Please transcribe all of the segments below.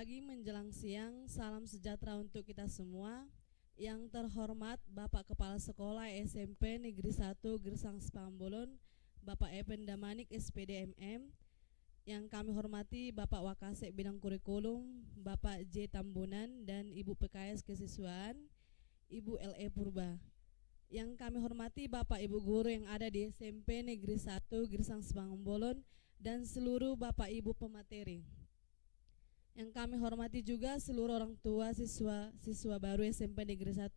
pagi menjelang siang, salam sejahtera untuk kita semua. Yang terhormat Bapak Kepala Sekolah SMP Negeri 1 Gersang Spambolon, Bapak Epen Damanik SPD MM. Yang kami hormati Bapak Wakasek Bidang Kurikulum, Bapak J Tambunan, dan Ibu PKS Kesiswaan, Ibu LE Purba. Yang kami hormati Bapak Ibu Guru yang ada di SMP Negeri 1 Gersang Spambolon dan seluruh Bapak Ibu pemateri. Yang kami hormati juga seluruh orang tua siswa baru SMP Negeri 1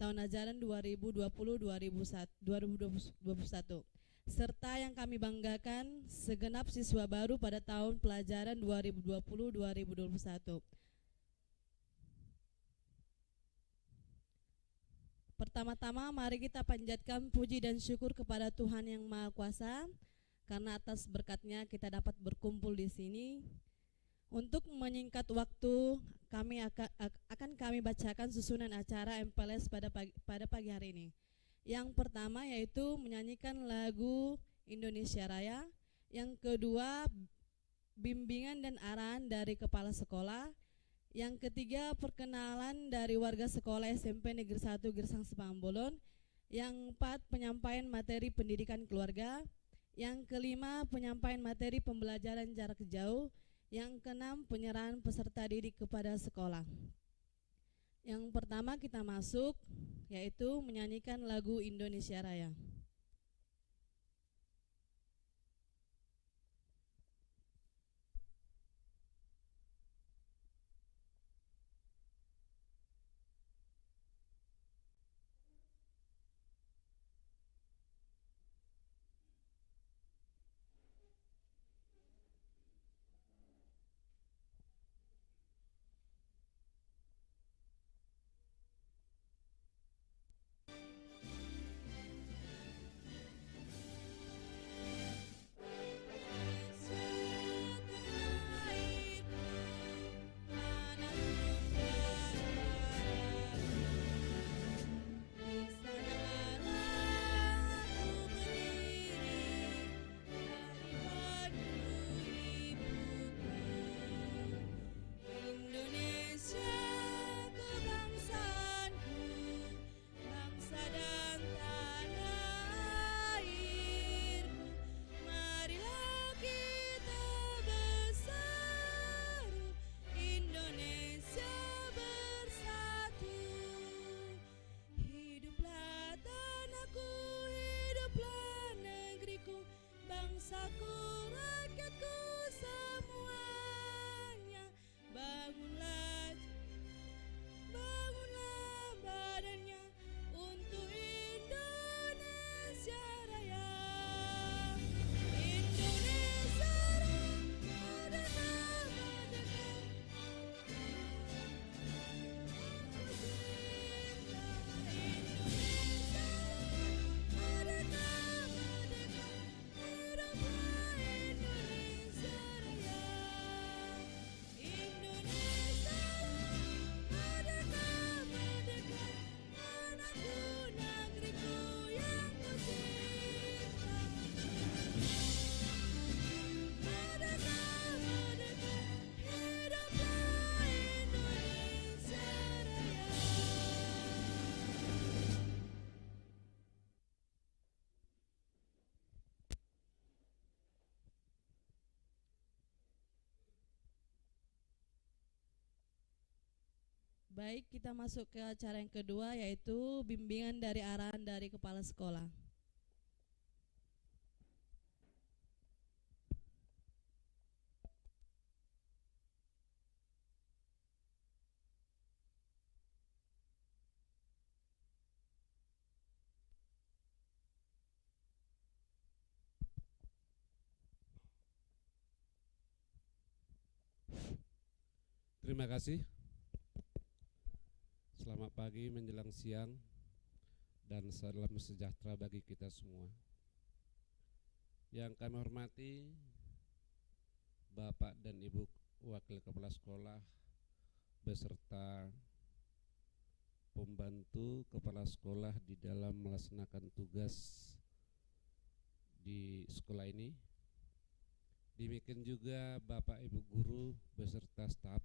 tahun ajaran 2020-2021, serta yang kami banggakan segenap siswa baru pada tahun pelajaran 2020-2021. Pertama-tama mari kita panjatkan puji dan syukur kepada Tuhan yang Maha Kuasa, karena atas berkatnya kita dapat berkumpul di sini. Untuk menyingkat waktu, akan kami bacakan susunan acara MPLS pada pagi hari ini. Yang pertama yaitu menyanyikan lagu Indonesia Raya. Yang kedua, bimbingan dan arahan dari kepala sekolah. Yang ketiga, perkenalan dari warga sekolah SMP Negeri 1 Gersang Spambolon. Yang empat, penyampaian materi pendidikan keluarga. Yang kelima, penyampaian materi pembelajaran jarak jauh. Yang keenam, penyerahan peserta didik kepada sekolah. Yang pertama kita masuk, yaitu menyanyikan lagu Indonesia Raya. Baik, kita masuk ke acara yang kedua, yaitu bimbingan dari arahan dari kepala sekolah. Terima kasih. Selamat pagi menjelang siang dan salam sejahtera bagi kita semua. Yang kami hormati Bapak dan Ibu Wakil Kepala Sekolah beserta pembantu kepala sekolah di dalam melaksanakan tugas di sekolah ini. Demikian juga Bapak Ibu guru beserta staf,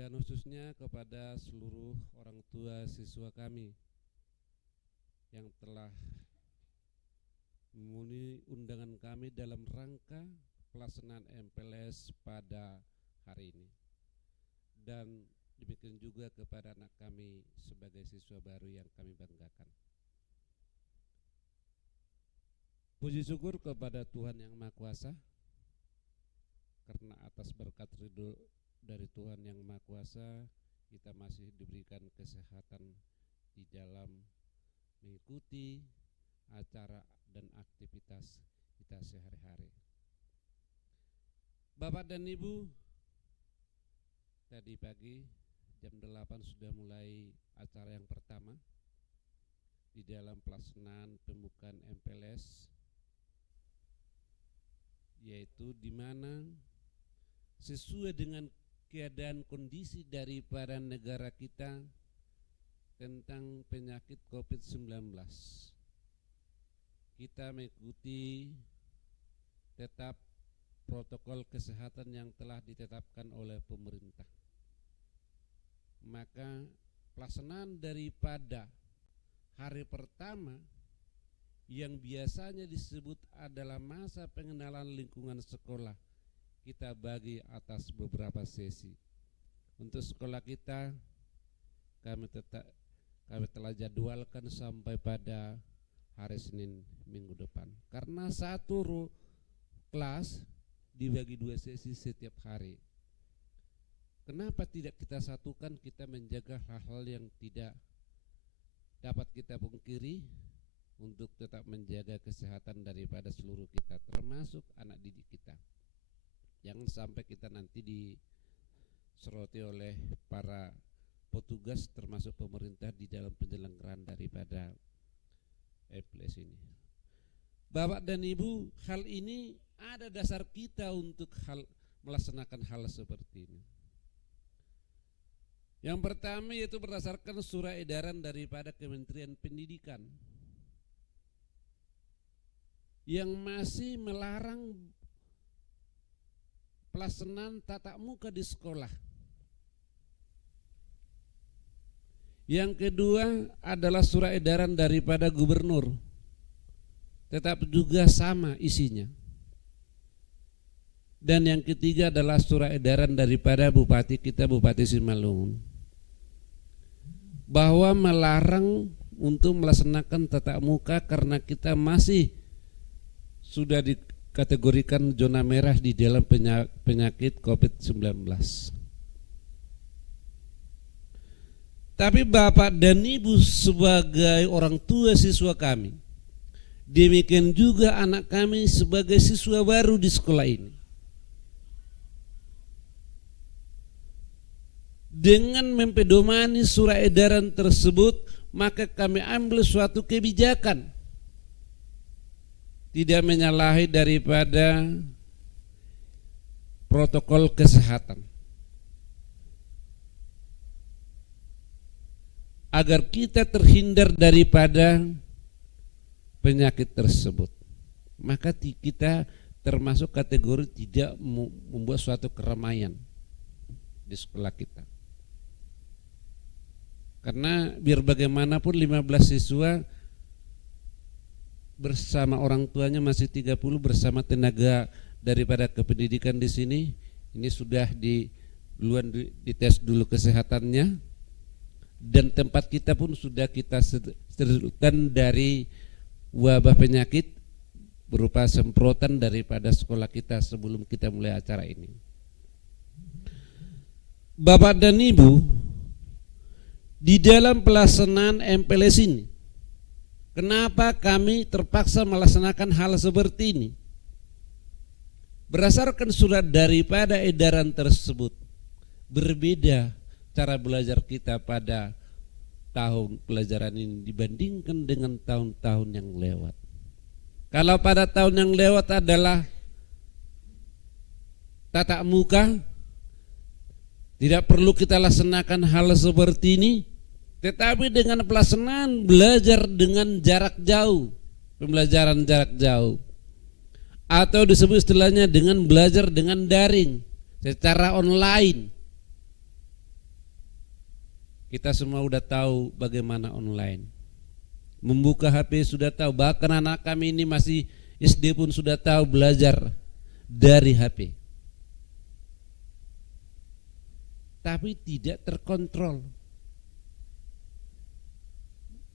dan khususnya kepada seluruh orang tua siswa kami yang telah memenuhi undangan kami dalam rangka pelaksanaan MPLS pada hari ini. Dan demikian juga kepada anak kami sebagai siswa baru yang kami banggakan. Puji syukur kepada Tuhan Yang Maha Kuasa, karena atas berkat ridho dari Tuhan Yang Maha Kuasa kita masih diberikan kesehatan di dalam mengikuti acara dan aktivitas kita sehari-hari. Bapak dan Ibu, tadi pagi jam 8 sudah mulai acara yang pertama di dalam pelaksanaan pembukaan MPLS, yaitu di mana sesuai dengan keadaan kondisi daripada negara kita tentang penyakit COVID-19, kita mengikuti tetap protokol kesehatan yang telah ditetapkan oleh pemerintah. Maka pelaksanaan daripada hari pertama yang biasanya disebut adalah masa pengenalan lingkungan sekolah, kita bagi atas beberapa sesi. Untuk sekolah kita, kami telah jadwalkan sampai pada hari Senin minggu depan, karena satu kelas dibagi 2 sesi setiap hari. Kenapa tidak kita satukan? Kita menjaga hal-hal yang tidak dapat kita pungkiri untuk tetap menjaga kesehatan daripada seluruh kita, termasuk anak didik kita. Jangan sampai kita nanti diseroti oleh para petugas termasuk pemerintah di dalam penyelenggaraan daripada MPLS ini. Bapak dan Ibu, hal ini ada dasar kita untuk melaksanakan hal seperti ini. Yang pertama yaitu berdasarkan surat edaran daripada Kementerian Pendidikan yang masih melarang pelaksanaan tatap muka di sekolah. Yang kedua adalah surat edaran daripada gubernur, tetap juga sama isinya. Dan yang ketiga adalah surat edaran daripada bupati kita, Bupati Simalungun, bahwa melarang untuk melaksanakan tatap muka karena kita masih sudah dikategorikan zona merah di dalam penyakit COVID-19. Tapi Bapak dan Ibu sebagai orang tua siswa kami, demikian juga anak kami sebagai siswa baru di sekolah ini, dengan mempedomani surat edaran tersebut, maka kami ambil suatu kebijakan tidak menyalahi daripada protokol kesehatan, agar kita terhindar daripada penyakit tersebut. Maka kita termasuk kategori tidak membuat suatu keramaian di sekolah kita. Karena biar bagaimanapun 15 siswa bersama orang tuanya masih 30 bersama tenaga daripada kependidikan di sini, ini sudah dites dulu kesehatannya, dan tempat kita pun sudah kita sedutkan dari wabah penyakit berupa semprotan daripada sekolah kita sebelum kita mulai acara ini. Bapak dan Ibu, di dalam pelaksanaan MPLS ini, kenapa kami terpaksa melaksanakan hal seperti ini? Berdasarkan surat daripada edaran tersebut, berbeda cara belajar kita pada tahun pelajaran ini dibandingkan dengan tahun-tahun yang lewat. Kalau pada tahun yang lewat adalah tatap muka, tidak perlu kita laksanakan hal seperti ini. Tetapi dengan pelaksanaan belajar dengan jarak jauh, pembelajaran jarak jauh, atau disebut istilahnya dengan belajar dengan daring secara online. Kita semua udah tahu bagaimana online. Membuka HP sudah tahu, bahkan anak kami ini masih SD pun sudah tahu belajar dari HP. Tapi tidak terkontrol.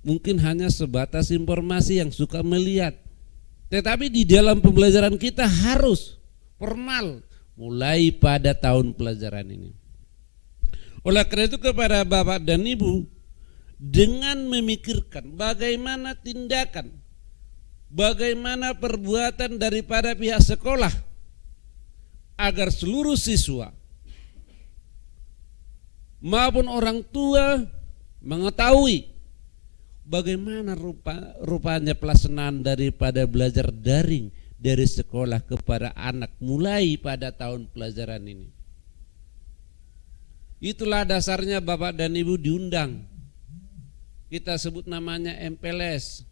Mungkin hanya sebatas informasi yang suka melihat. Tetapi di dalam pembelajaran kita harus formal mulai pada tahun pelajaran ini. Oleh karena itu kepada Bapak dan Ibu, dengan memikirkan bagaimana tindakan, bagaimana perbuatan daripada pihak sekolah agar seluruh siswa maupun orang tua mengetahui bagaimana rupanya pelaksanaan daripada belajar daring dari sekolah kepada anak mulai pada tahun pelajaran ini. Itulah dasarnya Bapak dan Ibu diundang. Kita sebut namanya MPLS,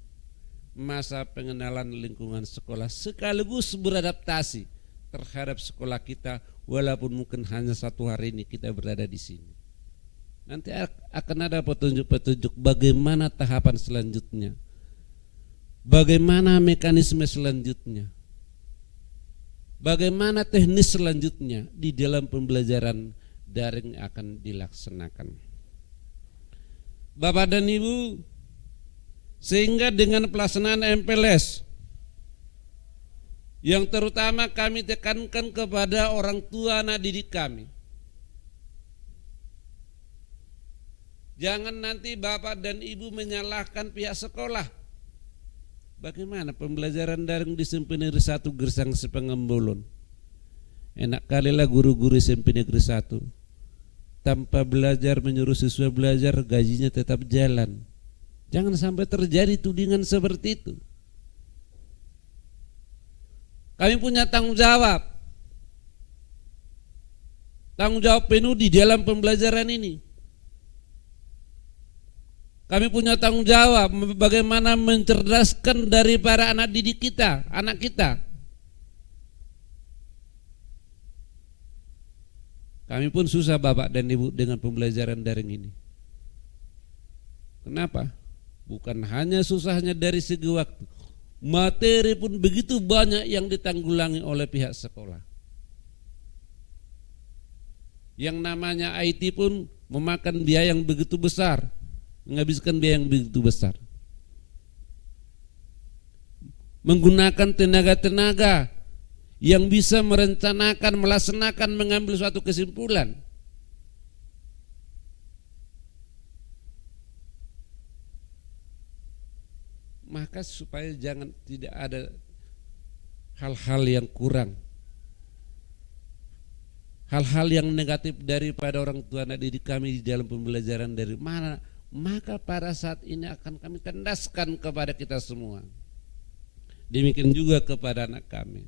masa pengenalan lingkungan sekolah, sekaligus beradaptasi terhadap sekolah kita walaupun mungkin hanya satu hari ini kita berada di sini. Nanti akan ada petunjuk-petunjuk bagaimana tahapan selanjutnya, bagaimana mekanisme selanjutnya, bagaimana teknis selanjutnya di dalam pembelajaran daring akan dilaksanakan. Bapak dan Ibu, sehingga dengan pelaksanaan MPLS yang terutama kami tekankan kepada orang tua anak didik kami, jangan nanti Bapak dan Ibu menyalahkan pihak sekolah. Bagaimana pembelajaran daring di SMP Negeri 1 Gersang Sepengembolon? Enak kalilah guru-guru SMP Negeri 1 tanpa belajar menyuruh siswa belajar, gajinya tetap jalan. Jangan sampai terjadi tudingan seperti itu. Kami punya tanggung jawab penuh di dalam pembelajaran ini. Kami punya tanggung jawab bagaimana mencerdaskan dari para anak didik kita, anak kita. Kami pun susah Bapak dan Ibu dengan pembelajaran daring ini. Kenapa? Bukan hanya susahnya dari segi waktu, materi pun begitu banyak yang ditanggulangi oleh pihak sekolah. Yang namanya IT pun memakan biaya yang begitu besar, menghabiskan biaya yang begitu besar. Menggunakan tenaga-tenaga yang bisa merencanakan, melaksanakan, mengambil suatu kesimpulan. Maka supaya tidak ada hal-hal yang kurang, hal-hal yang negatif daripada orang tua anak didik kami di dalam pembelajaran dari mana, maka pada saat ini akan kami tandaskan kepada kita semua. Demikian juga kepada anak kami.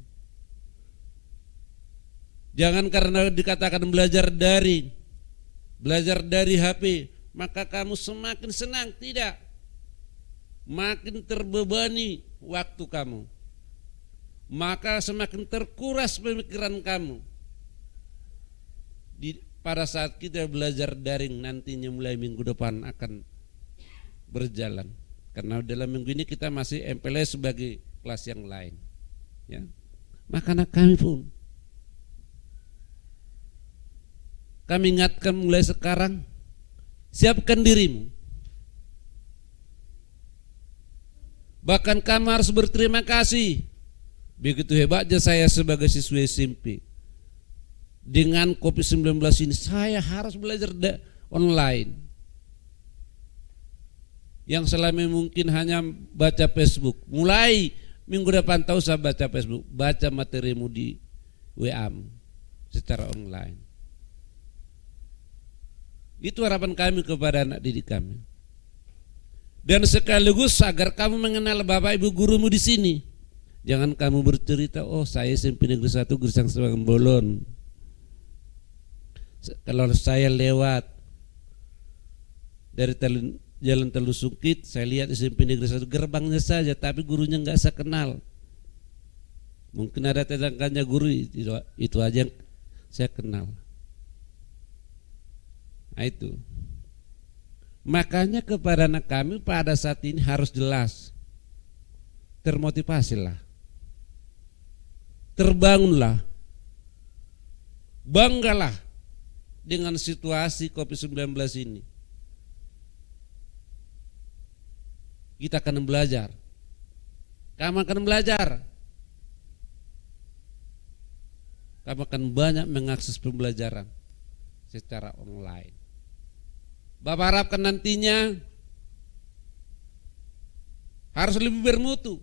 Jangan karena dikatakan belajar dari HP, maka kamu semakin senang. Tidak, makin terbebani waktu kamu, maka semakin terkuras pemikiran kamu. Pada saat kita belajar daring nantinya mulai minggu depan akan berjalan. Karena dalam minggu ini kita masih MPLS sebagai kelas yang lain, ya. Maka anak kami pun kami ingatkan mulai sekarang, siapkan dirimu. Bahkan kamu harus berterima kasih. Begitu hebatnya saya sebagai siswa SMP. Dengan COVID-19 ini saya harus belajar online. Yang selama mungkin hanya baca Facebook. Mulai minggu depan tahu saya baca Facebook, baca materimu di WA secara online. Itu harapan kami kepada anak didik kami. Dan sekaligus agar kamu mengenal Bapak Ibu gurumu di sini. Jangan kamu bercerita, oh saya SMP Negeri 1 Gersang Sepengembolon. Kalau saya lewat dari Jalan Telu Sungkit, saya lihat SMP Negeri 1 gerbangnya saja, tapi gurunya enggak saya kenal. Mungkin ada tetangganya guru, itu aja yang saya kenal. Nah itu. Makanya kepada anak kami pada saat ini harus jelas, termotivasilah, terbangunlah, banggalah dengan situasi COVID-19 ini. Kita akan belajar, kamu akan belajar, kamu akan banyak mengakses pembelajaran secara online. Bapak harapkan nantinya harus lebih bermutu,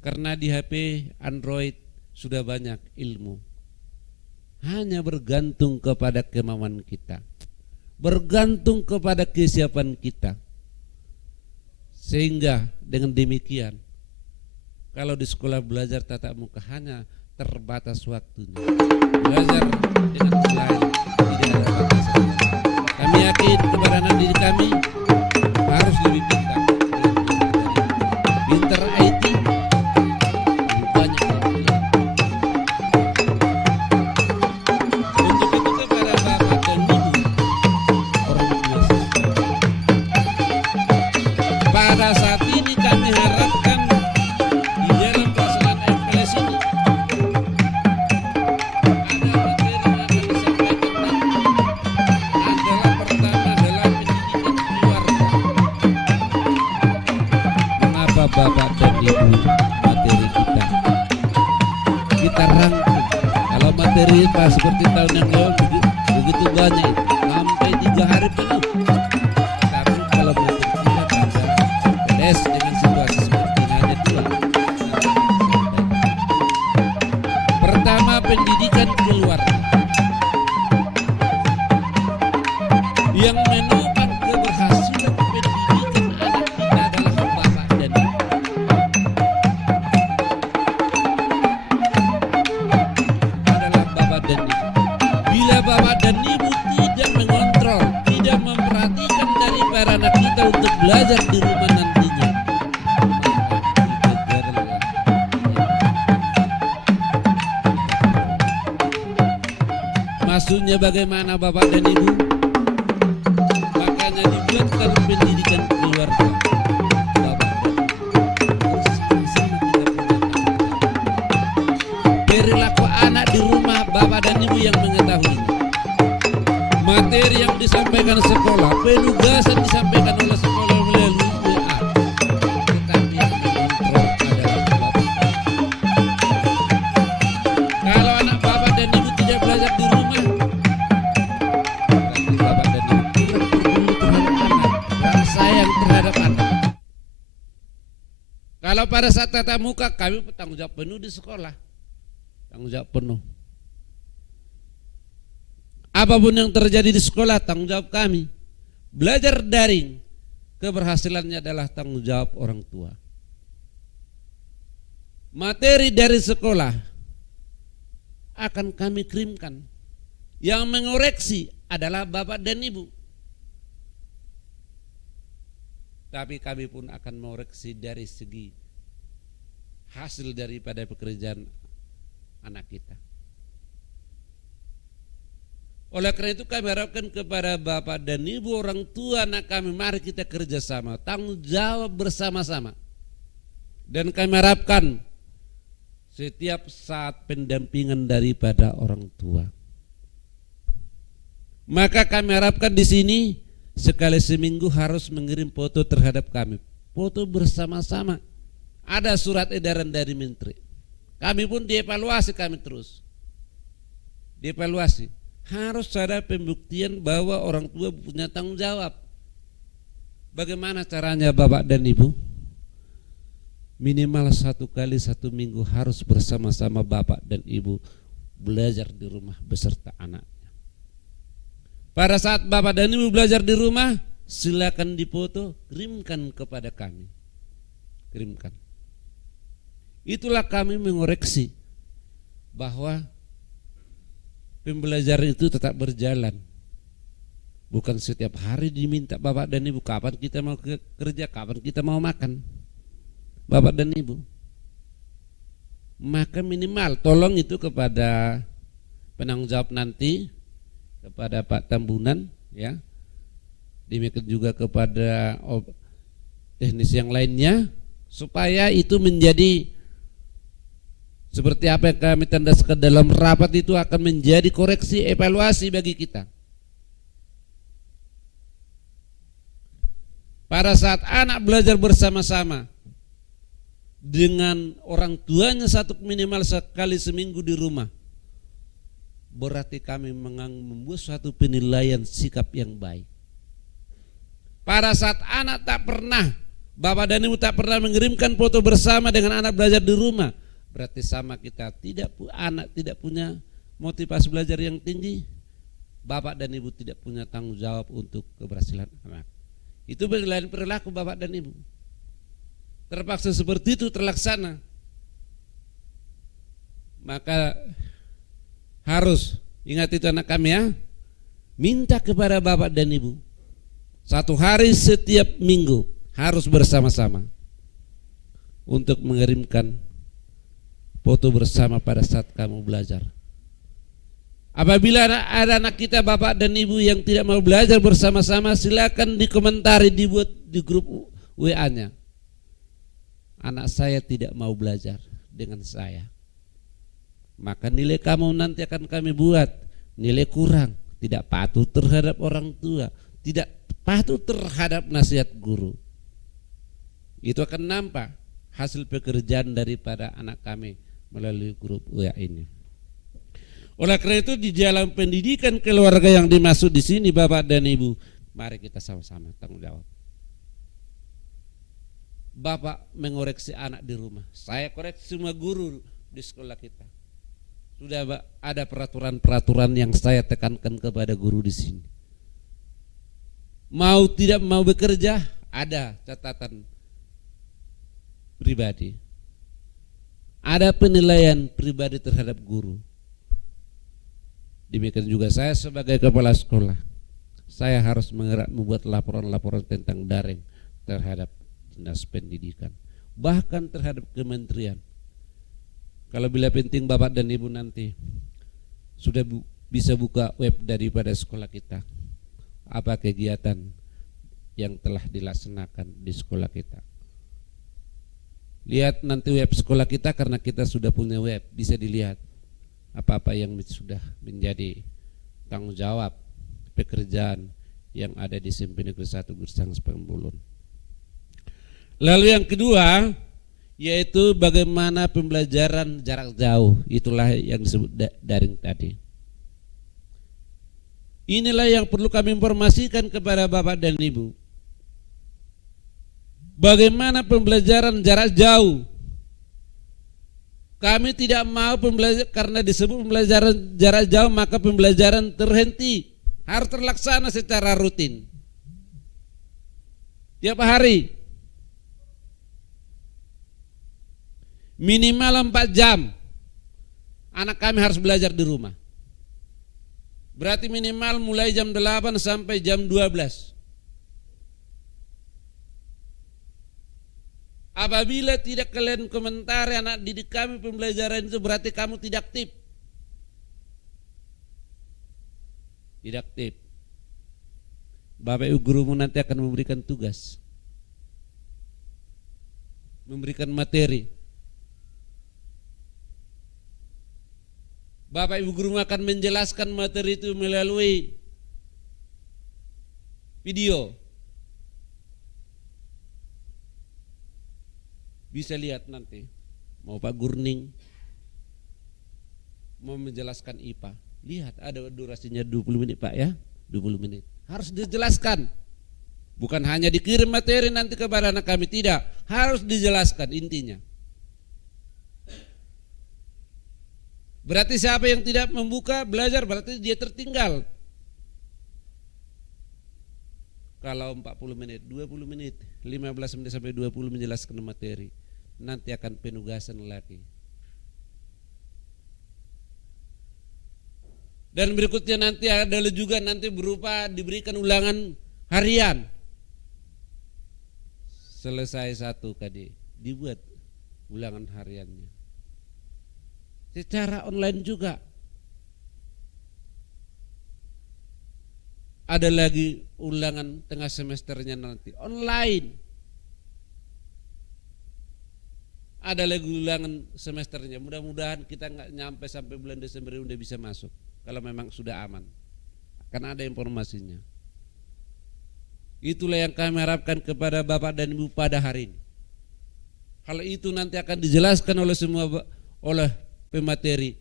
karena di HP Android sudah banyak ilmu. Hanya bergantung kepada kemauan kita, bergantung kepada kesiapan kita. Sehingga dengan demikian, kalau di sekolah belajar tatap muka hanya terbatas waktunya, belajar dengan online tidak ada batasan. Kami yakin kepada anak didik kami harus lebih pintar, pintar IT, lebih banyak ilmu. Untuk itu kepada bapak dan ibu orang tua, pada saat ini kami harapkan di dalam pelaksanaan FPLS ini ada materi yang akan disampaikan adalah pertama adalah pendidikan keluarga. Mengapa bapak dan ibu materi kita rangkum? Kalau materi pas seperti tahun yang lalu begitu banyak, sampai 3 hari penuh. Tapi kalau materi kita pada FPLS dengan situasi seperti ini hanya 2. Pertama, pendidikan keluarga yang menopang keberhasilan pendidikan anak kita adalah bapak dan ibu. Adalah bapak dan ibu. Bila bapak dan ibu tidak mengontrol, tidak memperhatikan dari para anak kita untuk belajar di rumah nantinya, maksudnya bagaimana bapak dan ibu? Makanya dibuatkan pendidikan keluarga. Bapak dan ibu sama-sama tidak punya tanggung. Perilaku anak di rumah bapak dan ibu yang mengetahui. Materi yang disampaikan sekolah, penugasan disampaikan oleh sekolah melalui WA, tetapi yang mengontrol adalah bapak. Kalau anak bapak dan ibu tidak belajar di rumah, berarti bapak dan ibu kurang peduli terhadap anak, kurang sayang terhadap anak. Kalau pada saat tatap muka, kami bertanggung jawab penuh di sekolah, tanggung jawab penuh. Apapun yang terjadi di sekolah, tanggung jawab kami. Belajar daring, keberhasilannya adalah tanggung jawab orang tua. Materi dari sekolah akan kami kirimkan. Yang mengoreksi adalah bapak dan ibu. Tapi kami pun akan mengoreksi dari segi hasil daripada pekerjaan anak kita. Oleh karena itu kami harapkan kepada bapak dan ibu orang tua anak kami, mari kita kerjasama, tanggung jawab bersama-sama. Dan kami harapkan setiap saat pendampingan daripada orang tua. Maka kami harapkan di sini sekali seminggu harus mengirim foto terhadap kami, foto bersama-sama. Ada surat edaran dari menteri. Kami pun dievaluasi, kami terus dievaluasi. Harus ada pembuktian bahwa orang tua punya tanggung jawab. Bagaimana caranya bapak dan ibu? Minimal 1 kali 1 minggu harus bersama-sama bapak dan ibu belajar di rumah beserta anaknya. Pada saat bapak dan ibu belajar di rumah, silakan dipoto, kirimkan kepada kami. Kirimkan. Itulah kami mengoreksi bahwa pembelajaran itu tetap berjalan. Bukan setiap hari diminta bapak dan ibu, kapan kita mau kerja, kapan kita mau makan. Bapak dan ibu. maka minimal tolong itu kepada penanggung jawab nanti, kepada Pak Tambunan ya, demikian juga kepada teknis yang lainnya, supaya itu menjadi seperti apa yang kami tandaskan dalam rapat, itu akan menjadi koreksi evaluasi bagi kita. Pada saat anak belajar bersama-sama dengan orang tuanya minimal sekali seminggu di rumah, berarti kami membuat suatu penilaian sikap yang baik. Pada saat anak tak pernah, bapak dan ibu tak pernah mengirimkan foto bersama dengan anak belajar di rumah, berarti sama kita anak tidak punya motivasi belajar yang tinggi, bapak dan ibu tidak punya tanggung jawab untuk keberhasilan anak. Itu penilaian perilaku bapak dan ibu. Terpaksa seperti itu terlaksana, maka harus ingat itu anak kami ya, minta kepada bapak dan ibu 1 hari setiap minggu harus bersama-sama untuk mengirimkan foto bersama pada saat kamu belajar. Apabila ada anak kita, bapak dan ibu yang tidak mau belajar bersama-sama, silakan dikomentari, dibuat di grup WA-nya. Anak saya tidak mau belajar dengan saya. Maka nilai kamu nanti akan kami buat nilai kurang, tidak patuh terhadap orang tua, tidak patuh terhadap nasihat guru. Itu akan nampak hasil pekerjaan daripada anak kami melalui grup WA ini. Oleh karena itu di dalam pendidikan keluarga yang dimaksud di sini bapak dan ibu, mari kita sama-sama tanggung jawab. Bapak mengoreksi anak di rumah, saya koreksi semua guru di sekolah kita. Sudah ada peraturan-peraturan yang saya tekankan kepada guru di sini. Mau tidak mau bekerja, ada catatan pribadi. Ada penilaian pribadi terhadap guru. Demikian juga saya sebagai kepala sekolah, saya harus membuat laporan-laporan tentang daring terhadap dinas pendidikan, bahkan terhadap kementerian. Kalau bila penting bapak dan ibu nanti sudah bisa buka web daripada sekolah kita, apa kegiatan yang telah dilaksanakan di sekolah kita. Lihat nanti web sekolah kita, karena kita sudah punya web, bisa dilihat apa-apa yang sudah menjadi tanggung jawab pekerjaan yang ada di SMP Negeri 1 Gersang Pembulun. Lalu yang kedua yaitu bagaimana pembelajaran jarak jauh, itulah yang disebut daring tadi. Inilah yang perlu kami informasikan kepada bapak dan ibu. Bagaimana pembelajaran jarak jauh? Kami tidak mau karena disebut pembelajaran jarak jauh maka pembelajaran terhenti, harus terlaksana secara rutin. Tiap hari minimal 4 jam anak kami harus belajar di rumah. Berarti minimal mulai jam 8 sampai jam 12. Apabila tidak kalian komentari anak didik kami pembelajaran itu, berarti kamu tidak aktif. Tidak aktif. Bapak ibu gurumu nanti akan memberikan tugas, memberikan materi. Bapak ibu guru akan menjelaskan materi itu melalui video. Bisa lihat nanti, mau Pak Gurning mau menjelaskan IPA, lihat ada durasinya 20 menit Pak ya, 20 menit. Harus dijelaskan. Bukan hanya dikirim materi nanti kepada anak kami, tidak, harus dijelaskan intinya. Berarti siapa yang tidak membuka belajar berarti dia tertinggal. Kalau 40 menit, 20 menit, 15 menit sampai 20 menjelaskan materi, nanti akan penugasan lagi. Dan berikutnya nanti adalah juga nanti berupa diberikan ulangan harian. Selesai satu kali dibuat ulangan hariannya. secara online juga. Ada lagi ulangan tengah semesternya nanti online. Ada lagi ulangan semesternya. Mudah-mudahan kita nggak nyampe sampai bulan Desember udah bisa masuk. Kalau memang sudah aman. Karena ada informasinya. Itulah yang kami harapkan kepada Bapak dan Ibu pada hari ini. Kalau itu nanti akan dijelaskan oleh semua oleh pemateri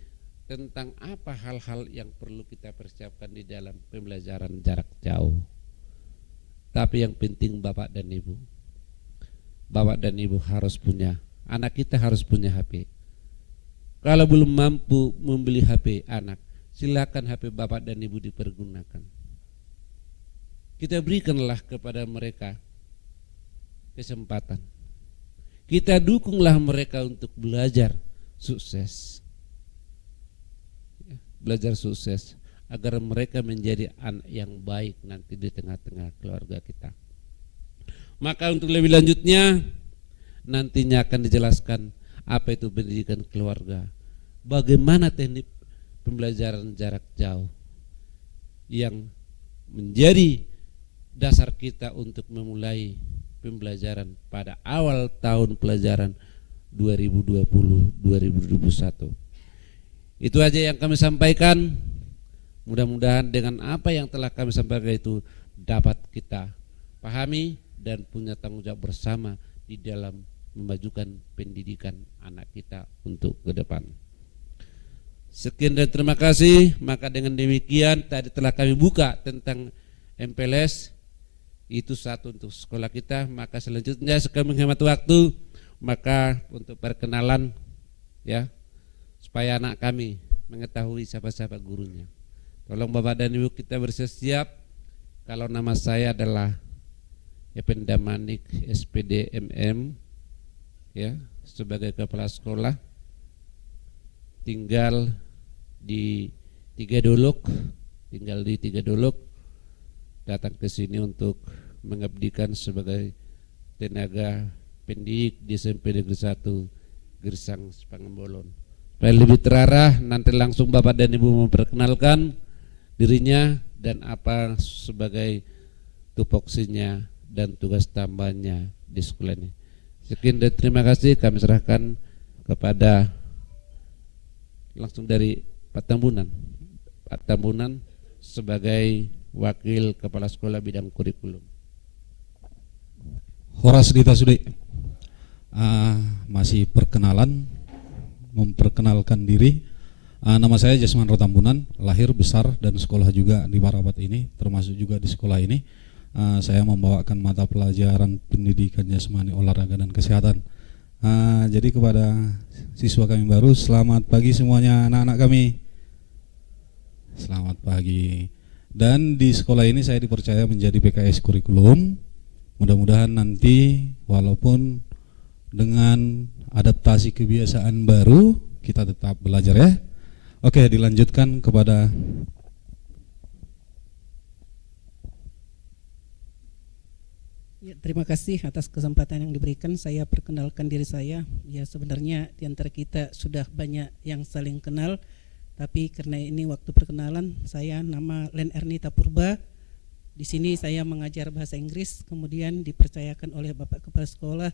tentang apa hal-hal yang perlu kita persiapkan di dalam pembelajaran jarak jauh. Tapi yang penting Bapak dan Ibu harus punya, anak kita harus punya HP. Kalau belum mampu membeli HP anak, silakan HP Bapak dan Ibu dipergunakan. Kita berikanlah kepada mereka kesempatan. Kita dukunglah mereka untuk belajar sukses. Belajar sukses agar mereka menjadi anak yang baik nanti di tengah-tengah keluarga kita. Maka untuk lebih lanjutnya nantinya akan dijelaskan apa itu pendidikan keluarga, bagaimana teknik pembelajaran jarak jauh yang menjadi dasar kita untuk memulai pembelajaran pada awal tahun pelajaran 2020-2021. Itu aja yang kami sampaikan. Mudah-mudahan dengan apa yang telah kami sampaikan itu dapat kita pahami dan punya tanggung jawab bersama di dalam memajukan pendidikan anak kita untuk ke depan. Sekian dan terima kasih. Maka dengan demikian tadi telah kami buka tentang MPLS. Itu satu untuk sekolah kita. Maka selanjutnya sekali menghemat waktu, maka untuk perkenalan ya, supaya anak kami mengetahui siapa-siapa gurunya. Tolong Bapak dan Ibu kita bersiap. Kalau nama saya adalah Ependa Manik SPD MM ya, sebagai kepala sekolah, tinggal di Tiga Dolok, datang ke sini untuk mengabdikan sebagai tenaga pendidik di SMP Negeri 1 Gersang Pangembolon. Supaya lebih terarah, nanti langsung Bapak dan Ibu memperkenalkan dirinya dan apa sebagai tupoksinya dan tugas tambahnya di sekolah ini. Sekian dan terima kasih, kami serahkan kepada langsung dari Pak Tambunan sebagai Wakil Kepala Sekolah Bidang Kurikulum. Horas Dita Sudi. Masih memperkenalkan diri. Nama saya Jasman Rotambunan, lahir besar dan sekolah juga di Marabat ini, termasuk juga di sekolah ini. Saya membawakan mata pelajaran pendidikan jasmani, olahraga dan kesehatan. Jadi kepada siswa kami baru, selamat pagi semuanya anak-anak kami. Selamat pagi. Dan di sekolah ini saya dipercaya menjadi PKS kurikulum. Mudah-mudahan nanti walaupun dengan adaptasi kebiasaan baru, kita tetap belajar ya. Oke, dilanjutkan kepada ya, terima kasih atas kesempatan yang diberikan. Saya perkenalkan diri saya. Ya, sebenarnya di antara kita sudah banyak yang saling kenal, tapi karena ini waktu perkenalan, saya nama Len Ernita Purba. Di sini saya mengajar bahasa Inggris, kemudian dipercayakan oleh Bapak Kepala Sekolah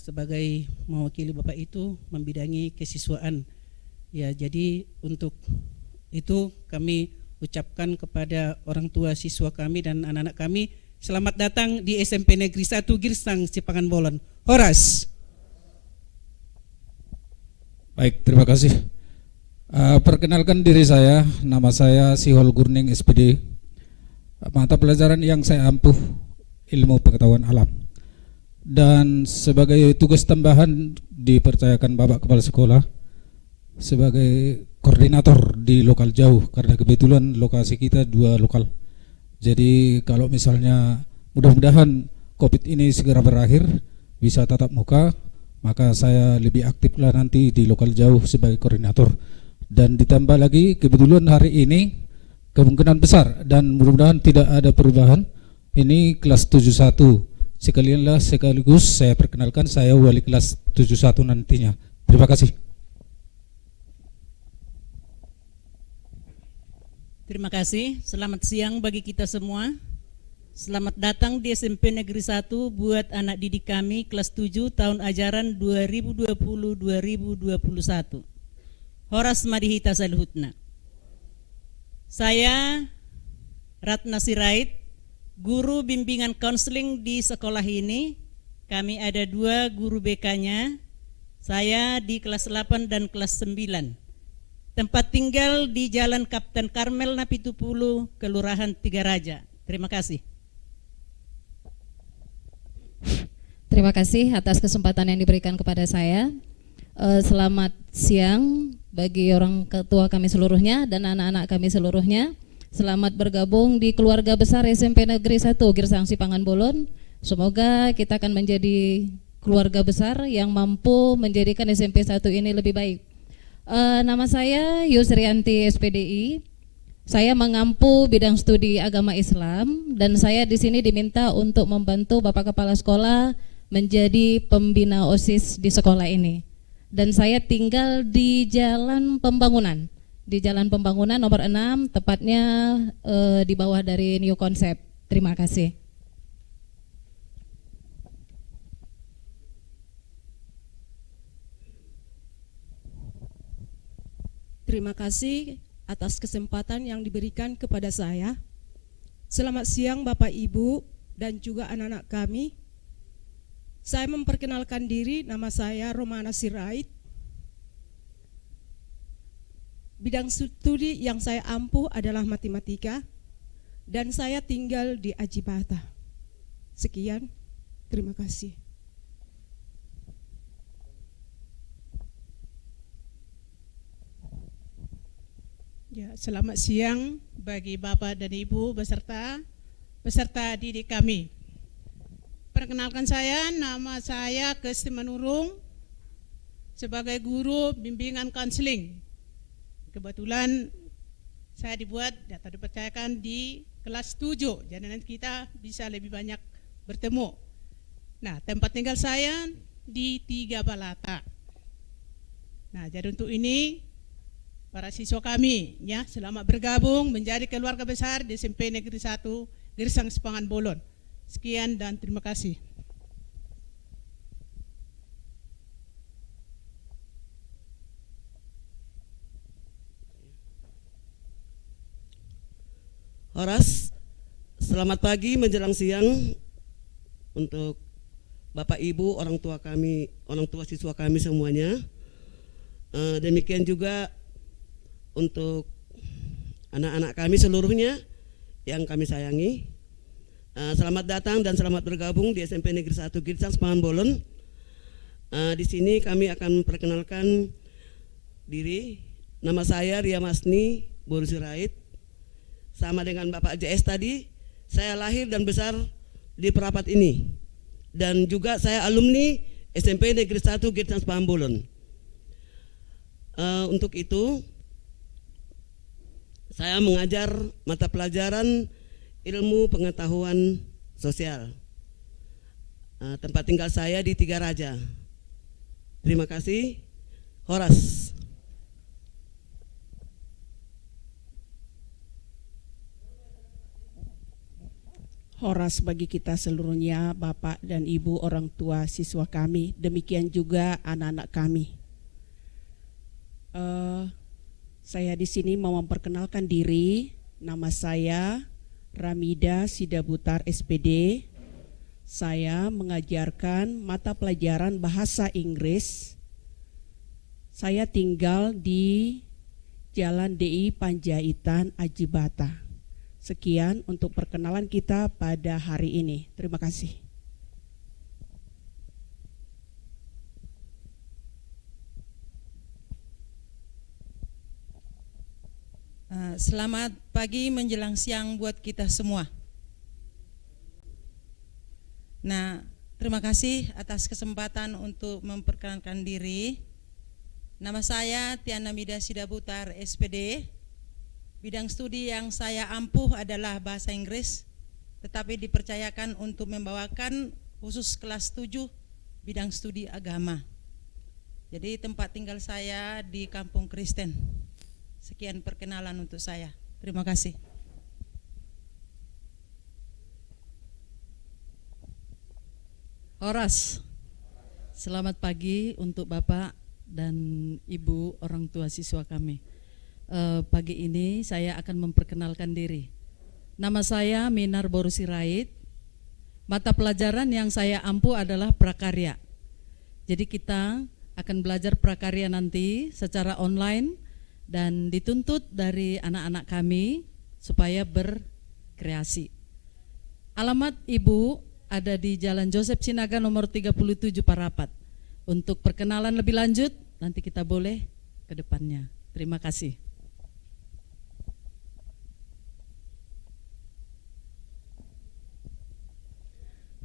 sebagai mewakili Bapak itu membidangi kesiswaan. Ya, jadi untuk itu kami ucapkan kepada orang tua siswa kami dan anak-anak kami, selamat datang di SMP Negeri 1 Gersang Cipanganbolon. Horas. baik, terima kasih. Perkenalkan diri saya, nama saya Sihol Gurning SPD. Mata pelajaran yang saya ampuh ilmu pengetahuan alam. Dan sebagai tugas tambahan dipercayakan Bapak Kepala Sekolah sebagai koordinator di lokal jauh, karena kebetulan lokasi kita 2 lokal. Jadi kalau misalnya mudah-mudahan COVID ini segera berakhir, bisa tatap muka, maka saya lebih aktif lah nanti di lokal jauh sebagai koordinator. Dan ditambah lagi kebetulan hari ini kemungkinan besar dan mudah-mudahan tidak ada perubahan, ini kelas 71. Sekaligus saya perkenalkan, saya wali kelas 71 nantinya. Terima kasih. Terima kasih. Selamat siang bagi kita semua. Selamat datang di SMP Negeri 1 buat anak didik kami kelas 7 tahun ajaran 2020-2021. Horas Madihita Salhutna. Saya Ratna Sirait, guru bimbingan konseling di sekolah ini. Kami ada 2 guru BK-nya. Saya di kelas 8 dan kelas 9. Tempat tinggal di Jalan Kapten Karmel Napitupulu, Kelurahan Tigaraja. Terima kasih. Terima kasih atas kesempatan yang diberikan kepada saya. Selamat siang bagi orang ketua kami seluruhnya dan anak-anak kami seluruhnya. Selamat bergabung di keluarga besar SMP Negeri 1 Girsang Sipangan Bolon. Semoga kita akan menjadi keluarga besar yang mampu menjadikan SMP 1 ini lebih baik. Nama saya Yusrianti SPDI. Saya mengampu bidang studi agama Islam dan saya di sini diminta untuk membantu Bapak Kepala Sekolah menjadi pembina OSIS di sekolah ini. Dan saya tinggal di Jalan Pembangunan. Di Jalan Pembangunan nomor 6, tepatnya di bawah dari New Concept. Terima kasih. Terima kasih atas kesempatan yang diberikan kepada saya. Selamat siang Bapak Ibu dan juga anak-anak kami. Saya memperkenalkan diri, nama saya Romana Sirait. Bidang studi yang saya ampuh adalah matematika dan saya tinggal di Ajibata. Sekian, terima kasih. Ya, selamat siang bagi Bapak dan Ibu beserta didik kami. Perkenalkan saya, nama saya Kesti Manurung sebagai guru bimbingan konseling. Kebetulan saya dibuat atau dipercayakan di kelas 7, jadi nanti kita bisa lebih banyak bertemu. Nah, tempat tinggal saya di Tiga Balata. Nah, jadi untuk ini para siswa kami ya selamat bergabung menjadi keluarga besar di SMP Negeri 1 Girsang Sipangan Bolon. Sekian dan terima kasih. Horas, selamat pagi menjelang siang untuk Bapak Ibu, orang tua kami, orang tua siswa kami semuanya. Demikian juga untuk anak-anak kami seluruhnya yang kami sayangi. Selamat datang dan selamat bergabung di SMP Negeri 1 Girsang Sipangan Bolon. Di sini kami akan memperkenalkan diri. Nama saya Ria Masni Borusirait. Sama dengan Bapak JS tadi, saya lahir dan besar di Perapat ini. Dan juga saya alumni SMP Negeri 1 Girsang Sipangan Bolon. Untuk itu, saya mengajar mata pelajaran ilmu pengetahuan sosial. Tempat tinggal saya di Tigaraja. Terima kasih. Horas. Horas bagi kita seluruhnya, Bapak dan Ibu orang tua siswa kami, demikian juga anak-anak kami. Saya di sini mau memperkenalkan diri. Nama saya Ramida Sidabutar SPD. Saya mengajarkan mata pelajaran bahasa Inggris. Saya tinggal di Jalan DI Panjaitan, Ajibata. Sekian untuk perkenalan kita pada hari ini. Terima kasih. Selamat pagi menjelang siang buat kita semua. Nah, terima kasih atas kesempatan untuk memperkenalkan diri. Nama saya Tiana Mida Sidabutar SPD. Bidang studi yang saya ampuh adalah bahasa Inggris, tetapi dipercayakan untuk membawakan khusus kelas 7 bidang studi agama. Jadi tempat tinggal saya di Kampung Kristen. Sekian perkenalan untuk saya. Terima kasih. Horas, selamat pagi untuk Bapak dan Ibu orang tua siswa kami. Pagi ini saya akan memperkenalkan diri. Nama saya Minar Boru Sirait. Mata pelajaran yang saya ampu adalah prakarya. Jadi kita akan belajar prakarya nanti secara online dan dituntut dari anak-anak kami supaya berkreasi. Alamat Ibu ada di Jalan Joseph Sinaga nomor 37 Parapat. Untuk perkenalan lebih lanjut nanti kita boleh ke depannya. Terima kasih.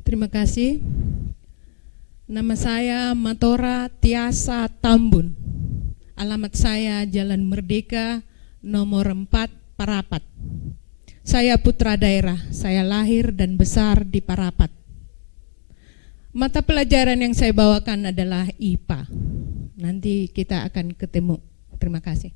Terima kasih. Nama saya Matora Tiasa Tambun. Alamat saya Jalan Merdeka nomor 4 Parapat. Saya putra daerah, saya lahir dan besar di Parapat. Mata pelajaran yang saya bawakan adalah IPA. Nanti kita akan ketemu. Terima kasih.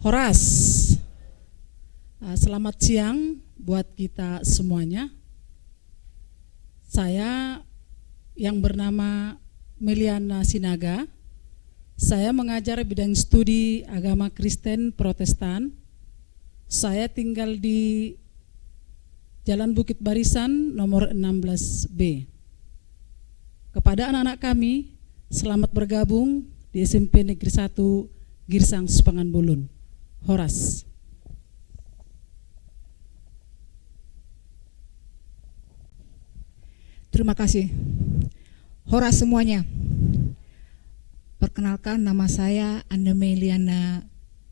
Horas, selamat siang buat kita semuanya. Saya yang bernama Meliana Sinaga. Saya mengajar bidang studi agama Kristen Protestan. Saya tinggal di Jalan Bukit Barisan nomor 16B. Kepada anak-anak kami, selamat bergabung di SMP Negeri 1 Girsang Sepangan Bulun. Horas. Terima kasih. Horas semuanya. Perkenalkan, nama saya Anne-Meliana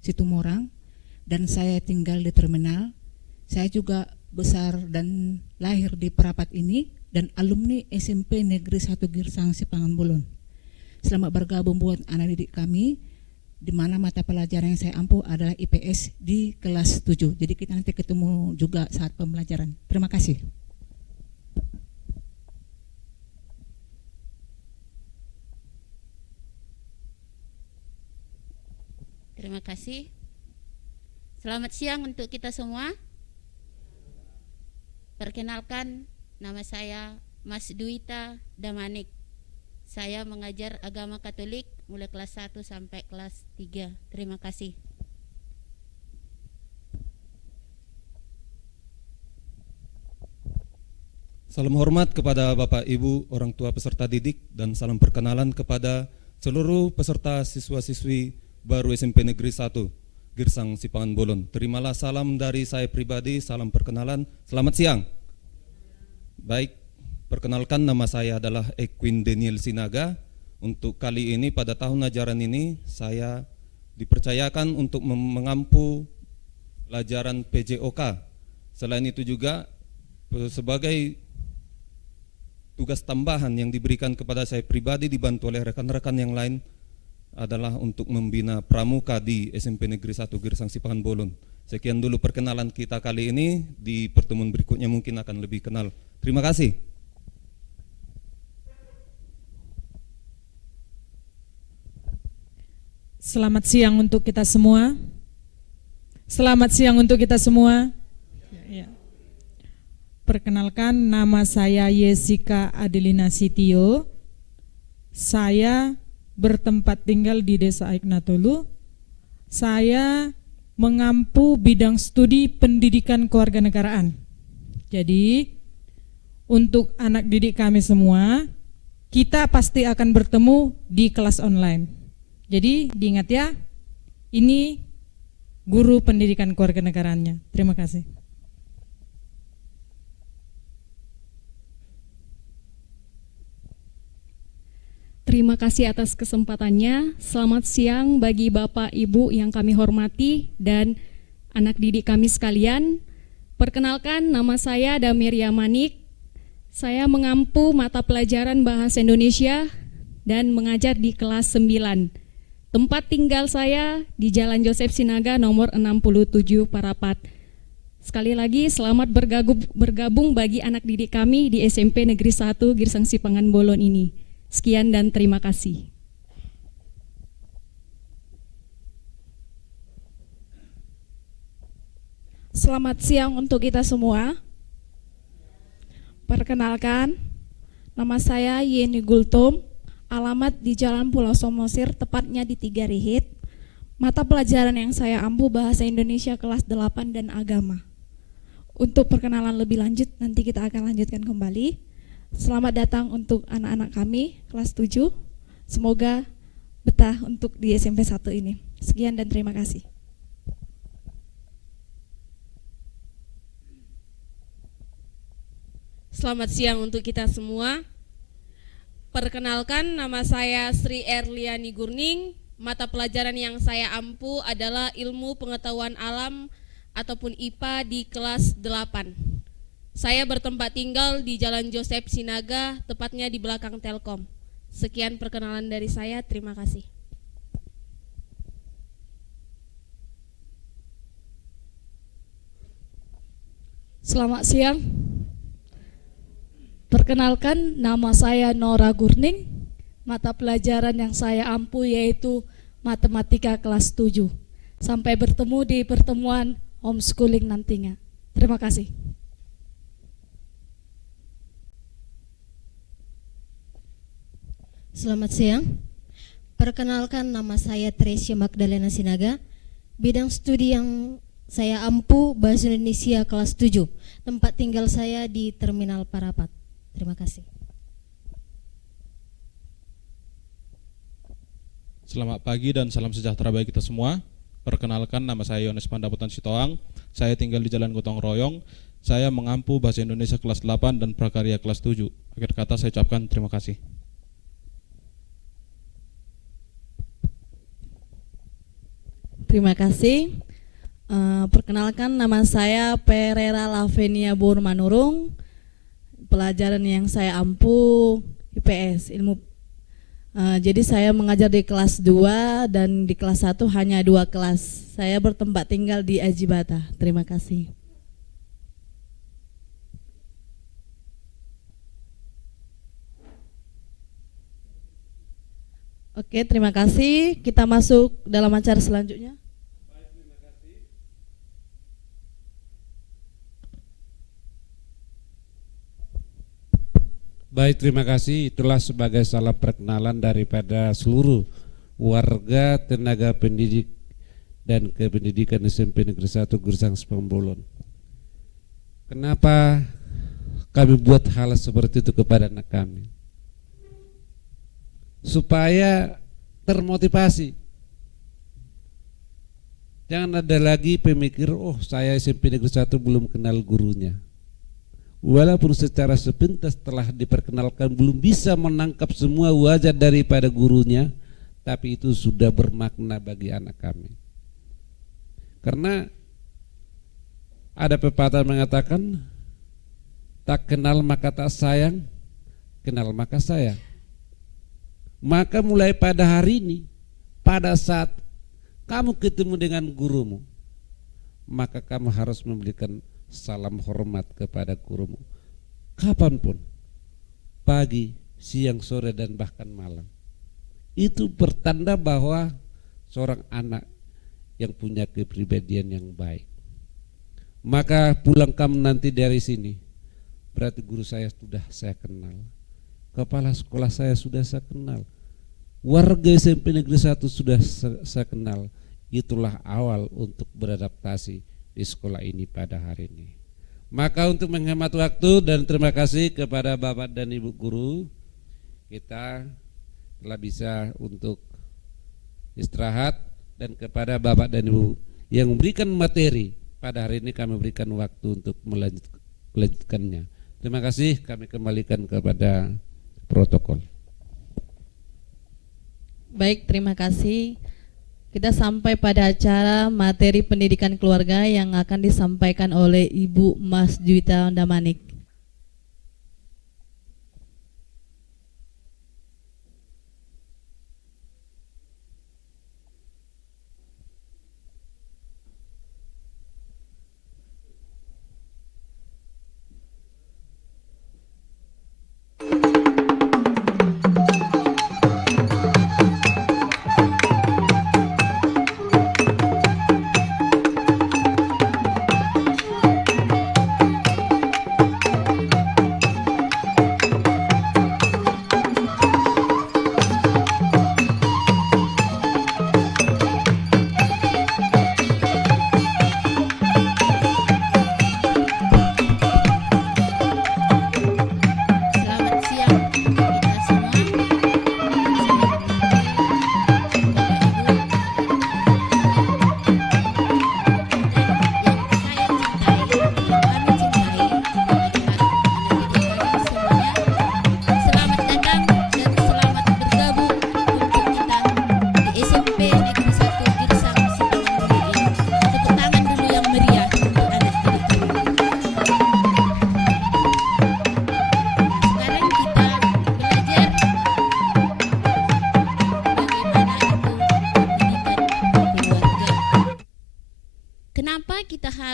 Situmorang dan saya tinggal di terminal. Saya juga besar dan lahir di Parapat ini dan alumni SMP Negeri 1 Girsang Sepangan Bulun. Selamat bergabung buat anak didik kami, di mana mata pelajaran yang saya ampu adalah IPS di kelas 7. Jadi kita nanti ketemu juga saat pembelajaran. Terima kasih. Terima kasih. Selamat siang untuk kita semua. Perkenalkan, nama saya Mas Duita Damanik. Saya mengajar agama Katolik mulai kelas 1 sampai kelas 3. Terima kasih. Salam hormat kepada Bapak Ibu orang tua peserta didik dan salam perkenalan kepada seluruh peserta siswa-siswi baru SMP Negeri 1 Girsang Sepangan Bulun. Terimalah salam dari saya pribadi, salam perkenalan. Selamat siang. Baik, perkenalkan nama saya adalah Equin Daniel Sinaga. Untuk kali ini pada tahun ajaran ini saya dipercayakan untuk mengampu pelajaran PJOK. Selain itu juga sebagai tugas tambahan yang diberikan kepada saya pribadi dibantu oleh rekan-rekan yang lain adalah untuk membina pramuka di SMP Negeri 1 Girsang Sepangan Bulun. Sekian dulu perkenalan kita kali ini. Di pertemuan berikutnya mungkin akan lebih kenal. Terima kasih. Selamat siang untuk kita semua. Selamat siang untuk kita semua. Ya. Perkenalkan, nama saya Yesika Adelina Sitio. Saya bertempat tinggal di Desa Aiknatolu. Saya mengampu bidang studi pendidikan kewarganegaraan. Jadi, untuk anak didik kami semua, kita pasti akan bertemu di kelas online. Jadi diingat ya, ini guru pendidikan kewarganegaraannya. Terima kasih. Terima kasih atas kesempatannya. Selamat siang bagi Bapak Ibu yang kami hormati dan anak didik kami sekalian. Perkenalkan, nama saya Damiria Manik. Saya mengampu mata pelajaran Bahasa Indonesia dan mengajar di kelas 9. Tempat tinggal saya di Jalan Joseph Sinaga nomor 67 Parapat. Sekali lagi selamat bergabung bagi anak didik kami di SMP Negeri 1 Girsang Sipangan Bolon ini. Sekian dan terima kasih. Selamat siang untuk kita semua. Perkenalkan, nama saya Yeni Gultom, alamat di Jalan Pulau Samosir, tepatnya di 3 Rihit. Mata pelajaran yang saya ampu Bahasa Indonesia kelas 8 dan Agama. Untuk perkenalan lebih lanjut nanti kita akan lanjutkan kembali. Selamat datang untuk anak-anak kami kelas 7. Semoga betah untuk di SMP 1 ini. Sekian dan terima kasih. Selamat siang untuk kita semua. Perkenalkan, nama saya Sri Erliani Gurning. Mata pelajaran yang saya ampu adalah Ilmu Pengetahuan Alam ataupun IPA di kelas 8. Saya bertempat tinggal di Jalan Joseph Sinaga, tepatnya di belakang Telkom. Sekian perkenalan dari saya, terima kasih. Selamat siang. Perkenalkan, nama saya Nora Gurning. Mata pelajaran yang saya ampu yaitu Matematika kelas 7. Sampai bertemu di pertemuan homeschooling nantinya. Terima kasih. Selamat siang. Perkenalkan, nama saya Tresia Magdalena Sinaga. Bidang studi yang saya ampu Bahasa Indonesia kelas 7. Tempat tinggal saya di Terminal Parapat. Terima kasih. Selamat pagi dan salam sejahtera bagi kita semua. Perkenalkan, nama saya Yones Pandaputan Sitoang. Saya tinggal di Jalan Gotong Royong. Saya mengampu Bahasa Indonesia kelas 8 dan Prakarya kelas 7. Akhir kata saya ucapkan terima kasih. Terima kasih. Perkenalkan, nama saya Perera Lavenia Burmanurung. Pelajaran yang saya ampu IPS, ilmu. Jadi saya mengajar di kelas 2 dan di kelas 1 hanya 2 kelas. Saya bertempat tinggal di Ajibata. Terima kasih. Oke, terima kasih. Kita masuk dalam acara selanjutnya. Baik, terima kasih. Itulah sebagai salam perkenalan daripada seluruh warga tenaga pendidik dan kependidikan SMP Negeri 1 Girsang Sipangan Bolon. Kenapa kami buat hal seperti itu kepada anak kami? Supaya termotivasi. Jangan ada lagi pemikir, oh saya SMP Negeri 1 belum kenal gurunya. Walaupun secara sepintas telah diperkenalkan belum bisa menangkap semua wajah daripada gurunya, tapi itu sudah bermakna bagi anak kami. Karena ada pepatah mengatakan, tak kenal maka tak sayang, kenal maka sayang. Maka mulai pada hari ini, pada saat kamu ketemu dengan gurumu, maka kamu harus memberikan salam hormat kepada gurumu kapanpun, pagi, siang, sore, dan bahkan malam. Itu pertanda bahwa seorang anak yang punya kepribadian yang baik. Maka pulang kamu nanti dari sini, berarti guru saya sudah saya kenal, kepala sekolah saya sudah saya kenal, warga SMP Negeri 1 sudah saya kenal. Itulah awal untuk beradaptasi di sekolah ini pada hari ini. Maka untuk menghemat waktu dan terima kasih kepada Bapak dan Ibu guru, kita telah bisa untuk istirahat, dan kepada Bapak dan Ibu yang memberikan materi pada hari ini kami berikan waktu untuk melanjutkannya. Terima kasih, kami kembalikan kepada protokol. Baik, terima kasih. Kita sampai pada acara materi pendidikan keluarga yang akan disampaikan oleh Ibu Mas Juwita Damanik.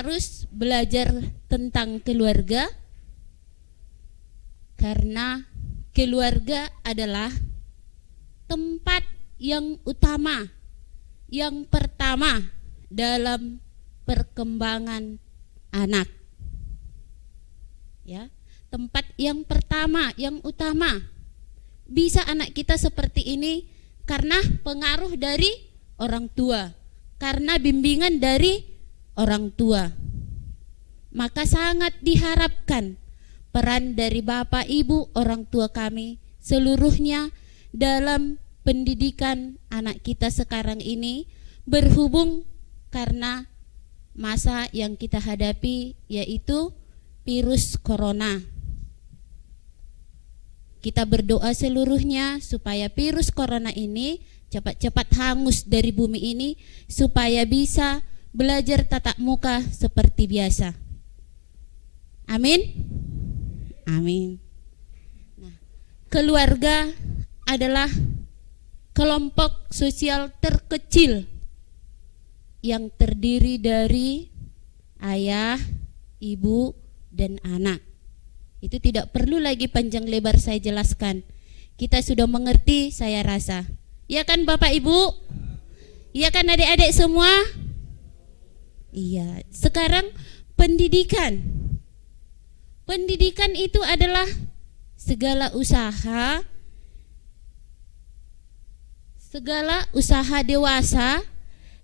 harus belajar tentang keluarga? Karena keluarga adalah tempat yang utama, yang pertama dalam perkembangan anak. Ya, tempat yang pertama, yang utama. Bisa anak kita seperti ini karena pengaruh dari orang tua, karena bimbingan dari orang tua. Maka sangat diharapkan peran dari Bapak Ibu orang tua kami seluruhnya dalam pendidikan anak kita sekarang ini, berhubung karena masa yang kita hadapi yaitu virus corona. Kita berdoa seluruhnya supaya virus corona ini cepat-cepat hangus dari bumi ini, supaya bisa belajar tatap muka seperti biasa. Amin. Amin. Nah, keluarga adalah kelompok sosial terkecil yang terdiri dari ayah, ibu, dan anak. Itu tidak perlu lagi panjang lebar saya jelaskan. Kita sudah mengerti, saya rasa. Ya kan Bapak Ibu? Ya kan adik-adik semua? Iya. Sekarang pendidikan. Pendidikan itu adalah segala usaha dewasa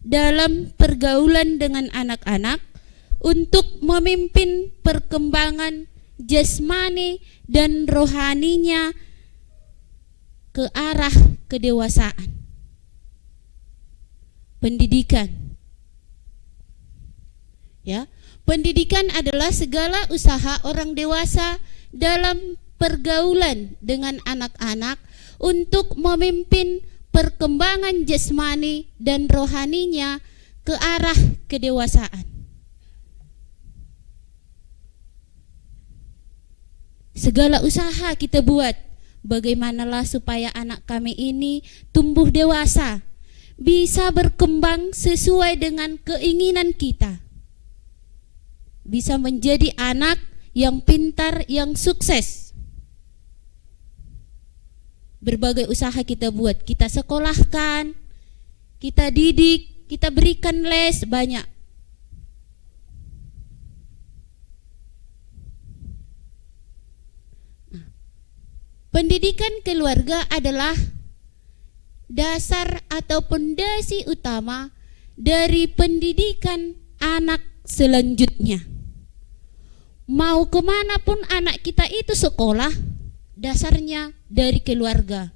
dalam pergaulan dengan anak-anak untuk memimpin perkembangan jasmani dan rohaninya ke arah kedewasaan. Pendidikan. Ya, pendidikan adalah segala usaha orang dewasa dalam pergaulan dengan anak-anak untuk memimpin perkembangan jasmani dan rohaninya ke arah kedewasaan. Segala usaha kita buat, bagaimanalah supaya anak kami ini tumbuh dewasa, bisa berkembang sesuai dengan keinginan kita, bisa menjadi anak yang pintar, yang sukses. Berbagai usaha kita buat, kita sekolahkan, kita didik, kita berikan les banyak. Pendidikan keluarga adalah dasar atau pondasi utama dari pendidikan anak selanjutnya. Mau kemanapun anak kita itu sekolah, dasarnya dari keluarga.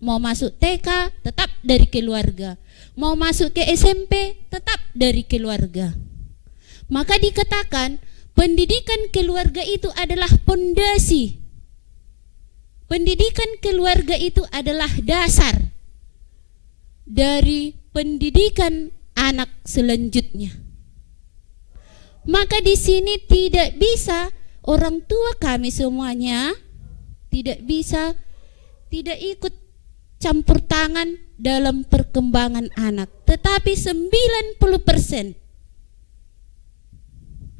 Mau masuk TK, tetap dari keluarga. Mau masuk ke SMP, tetap dari keluarga. Maka dikatakan pendidikan keluarga itu adalah pondasi. Pendidikan keluarga itu adalah dasar dari pendidikan anak selanjutnya. Maka di sini tidak bisa orang tua kami semuanya tidak ikut campur tangan dalam perkembangan anak, tetapi 90%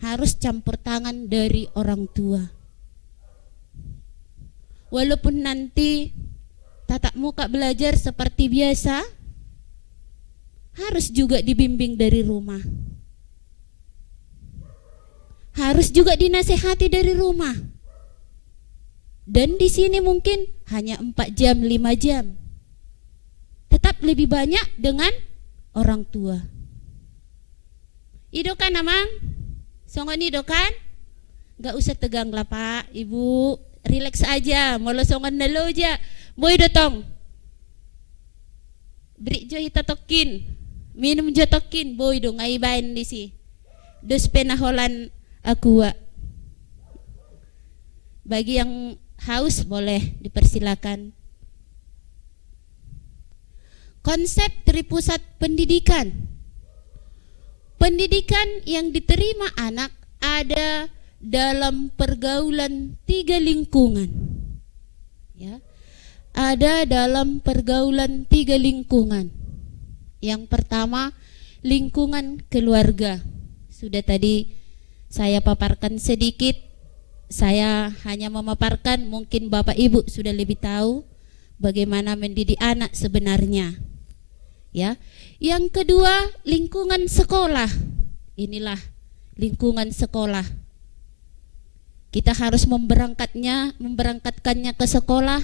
harus campur tangan dari orang tua. Walaupun nanti tatap muka belajar seperti biasa, harus juga dibimbing dari rumah. Harus juga dinasehati dari rumah. Dan di sini mungkin hanya 4 jam, 5 jam. Tetap lebih banyak dengan orang tua. Idokan amang? Songon idokan? Gak usah tegang lah Pak, Ibu. Relax aja, molo songon nalo aja. Boy dotong. Beri jo hitatokin. Minum jo tokin, boy do ngaibain di si. Dos penaholan aqua. Bagi yang haus boleh dipersilakan. Konsep dari pusat pendidikan. Pendidikan yang diterima anak ada dalam pergaulan 3 lingkungan. Ya. Ada dalam pergaulan 3 lingkungan. Yang pertama, lingkungan keluarga. sudah tadi saya paparkan sedikit. Saya hanya memaparkan, mungkin Bapak Ibu sudah lebih tahu bagaimana mendidik anak sebenarnya. Ya. Yang kedua, lingkungan sekolah. Inilah lingkungan sekolah. Kita harus memberangkatkannya ke sekolah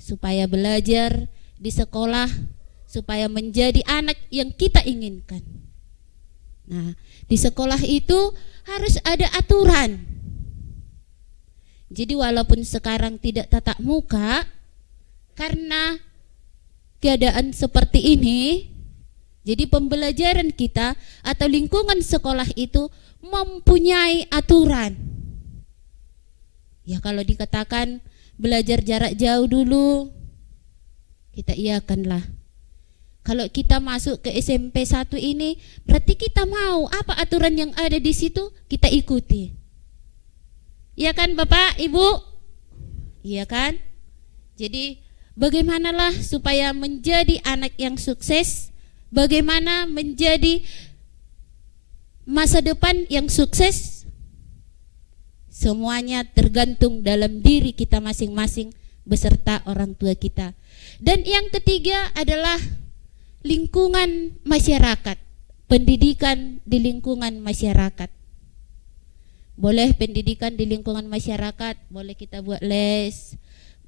supaya belajar di sekolah, supaya menjadi anak yang kita inginkan. Nah, di sekolah itu harus ada aturan. Jadi walaupun sekarang tidak tatap muka, karena keadaan seperti ini, jadi pembelajaran kita atau lingkungan sekolah itu mempunyai aturan. Ya kalau dikatakan belajar jarak jauh dulu, kita iakanlah. Kalau kita masuk ke SMP 1 ini, berarti kita mau apa aturan yang ada di situ, kita ikuti. Iya kan Bapak, Ibu? Iya kan? Jadi bagaimanalah supaya menjadi anak yang sukses, bagaimana menjadi masa depan yang sukses, semuanya tergantung dalam diri kita masing-masing beserta orang tua kita. Dan yang ketiga adalah lingkungan masyarakat, pendidikan di lingkungan masyarakat. Boleh pendidikan di lingkungan masyarakat, boleh kita buat les,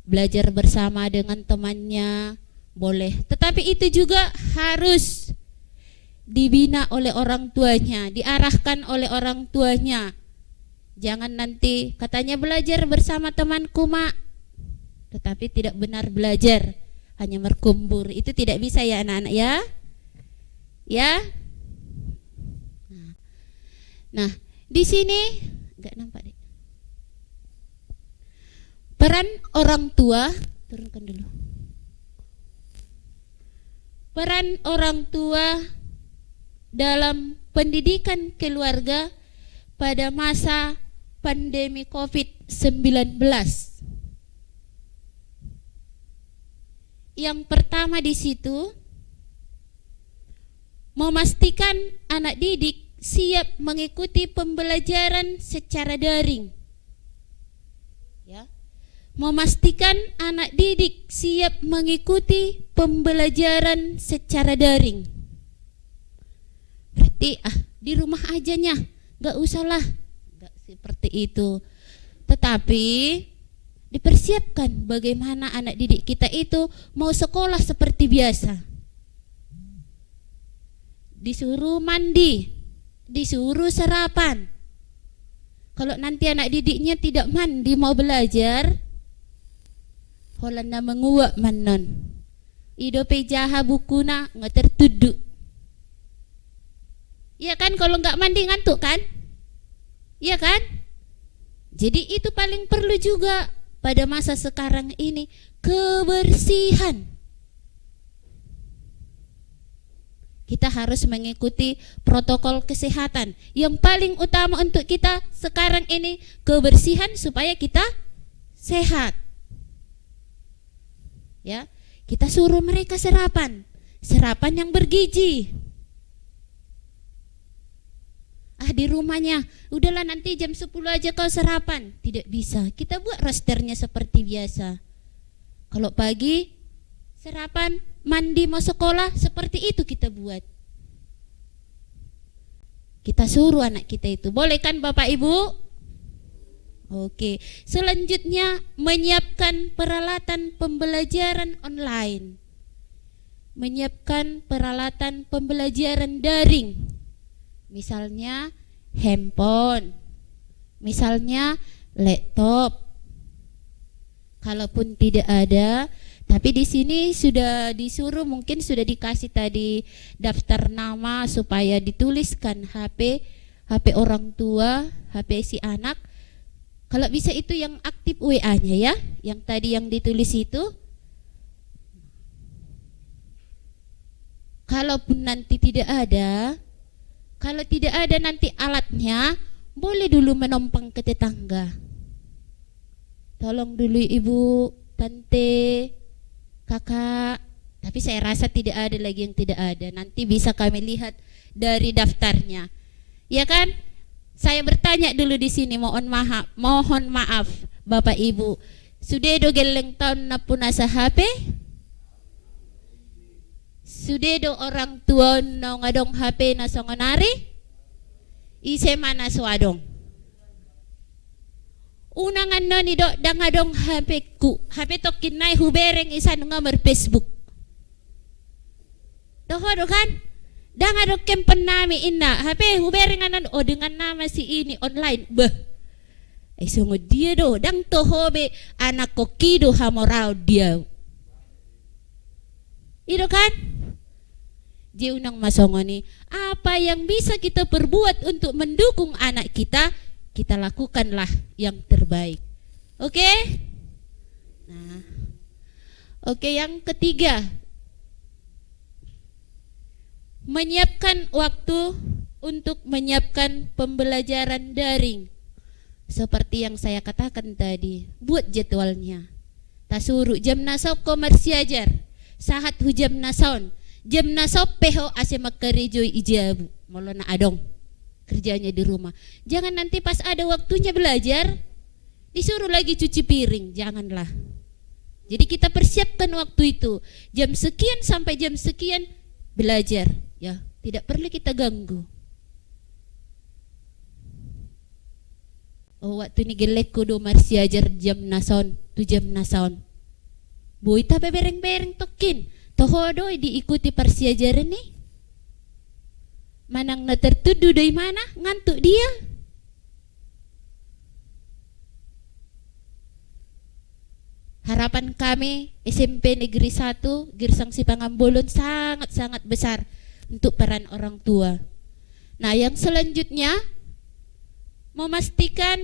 belajar bersama dengan temannya, boleh. Tetapi itu juga harus dibina oleh orang tuanya, diarahkan oleh orang tuanya. Jangan nanti katanya belajar bersama temanku mak, tetapi tidak benar belajar, hanya berkumpul. Itu tidak bisa ya anak-anak ya. Ya. Nah, di sini enggak nampak deh. Peran orang tua, turunkan dulu. Peran orang tua dalam pendidikan keluarga pada masa pandemi COVID-19. Yang pertama di situ memastikan anak didik siap mengikuti pembelajaran secara daring. Ya. Memastikan anak didik siap mengikuti pembelajaran secara daring. Berarti di rumah ajanya, enggak usahlah. Enggak seperti itu. Tetapi dipersiapkan bagaimana anak didik kita itu mau sekolah seperti biasa. Disuruh mandi, disuruh sarapan. Kalau nanti anak didiknya tidak mandi mau belajar, holanda menguak manon. Idope jaha bukuna ngetertudu. Iya kan, kalau enggak mandi ngantuk kan? Iya kan? Jadi itu paling perlu juga pada masa sekarang ini, kebersihan. Kita harus mengikuti protokol kesehatan. Yang paling utama untuk kita sekarang ini kebersihan supaya kita sehat. Ya, kita suruh mereka sarapan yang bergizi. Di rumahnya, udahlah nanti jam 10 aja kau sarapan. Tidak bisa, kita buat rosternya seperti biasa. Kalau pagi sarapan, mandi mau sekolah, seperti itu kita buat. Kita suruh anak kita itu. Boleh kan Bapak Ibu? Oke. Selanjutnya menyiapkan peralatan pembelajaran online. Menyiapkan peralatan pembelajaran daring. Misalnya handphone, misalnya laptop. Kalaupun tidak ada, tapi di sini sudah disuruh, mungkin sudah dikasih tadi daftar nama supaya dituliskan HP orang tua, HP si anak. Kalau bisa itu yang aktif WA-nya ya, yang tadi yang ditulis itu. Kalaupun nanti tidak ada, kalau tidak ada nanti alatnya, boleh dulu menumpang ke tetangga. Tolong dulu ibu, tante, kakak. Tapi saya rasa tidak ada lagi yang tidak ada. Nanti bisa kami lihat dari daftarnya. Ya kan? Saya bertanya dulu di sini, mohon maaf Bapak Ibu. Sudah do geleng tahun na punasa HP? Sudah do orang tua no ngadong HP na songonari? Ise mana suadong? Unangan no ni do dangadong HP ku. HP tokin nai hubereng isa nomor Facebook. Doho kan? Dangadong kempen nami inna HP hubereng anan o dengan nama si ini online. Beh. Ay sungod dia do dang tohobe anak kokido hamorao dia. Itu kan? Dia unang masongoni, apa yang bisa kita perbuat untuk mendukung anak kita, kita lakukanlah yang terbaik. Oke? Nah. Oke, yang ketiga. Menyiapkan waktu untuk menyiapkan pembelajaran daring. Seperti yang saya katakan tadi, buat jadwalnya. Tasuru jam nasab komersiajar, sahat hujam nasaun. Jam nasab peho ase makarejoy ijabu. Molona adong kerjanya di rumah. Jangan nanti pas ada waktunya belajar disuruh lagi cuci piring, janganlah. Jadi kita persiapkan waktu itu. Jam sekian sampai jam sekian belajar, ya, tidak perlu kita ganggu. Oh, waktu ni gelek kudu marsiajar jam nasaun, tu jam nasaun. Boy tapi bereng-bereng tokin. Tohodoi diikuti persiajaran nih. Manang na tertuduh dari mana? Ngantuk dia. Harapan kami SMP Negeri 1 Girsang Sipangambolon sangat-sangat besar untuk peran orang tua. Nah, yang selanjutnya memastikan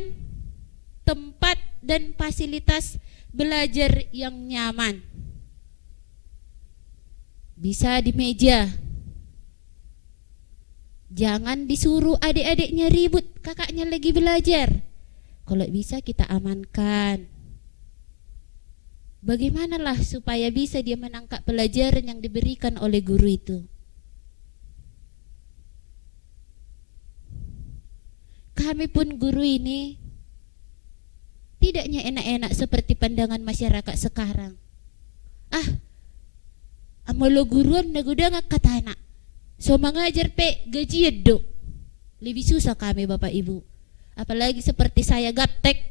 tempat dan fasilitas belajar yang nyaman. Bisa di meja. Jangan disuruh adik-adiknya ribut, kakaknya lagi belajar. Kalau bisa kita amankan. Bagaimanalah supaya bisa dia menangkap pelajaran yang diberikan oleh guru itu. Kami pun guru ini tidaknya enak-enak seperti pandangan masyarakat sekarang. Amalo guruan naguda nga katana. So mengajar pe gaji do. Lebih susah kami Bapak Ibu. Apalagi seperti saya gaptek.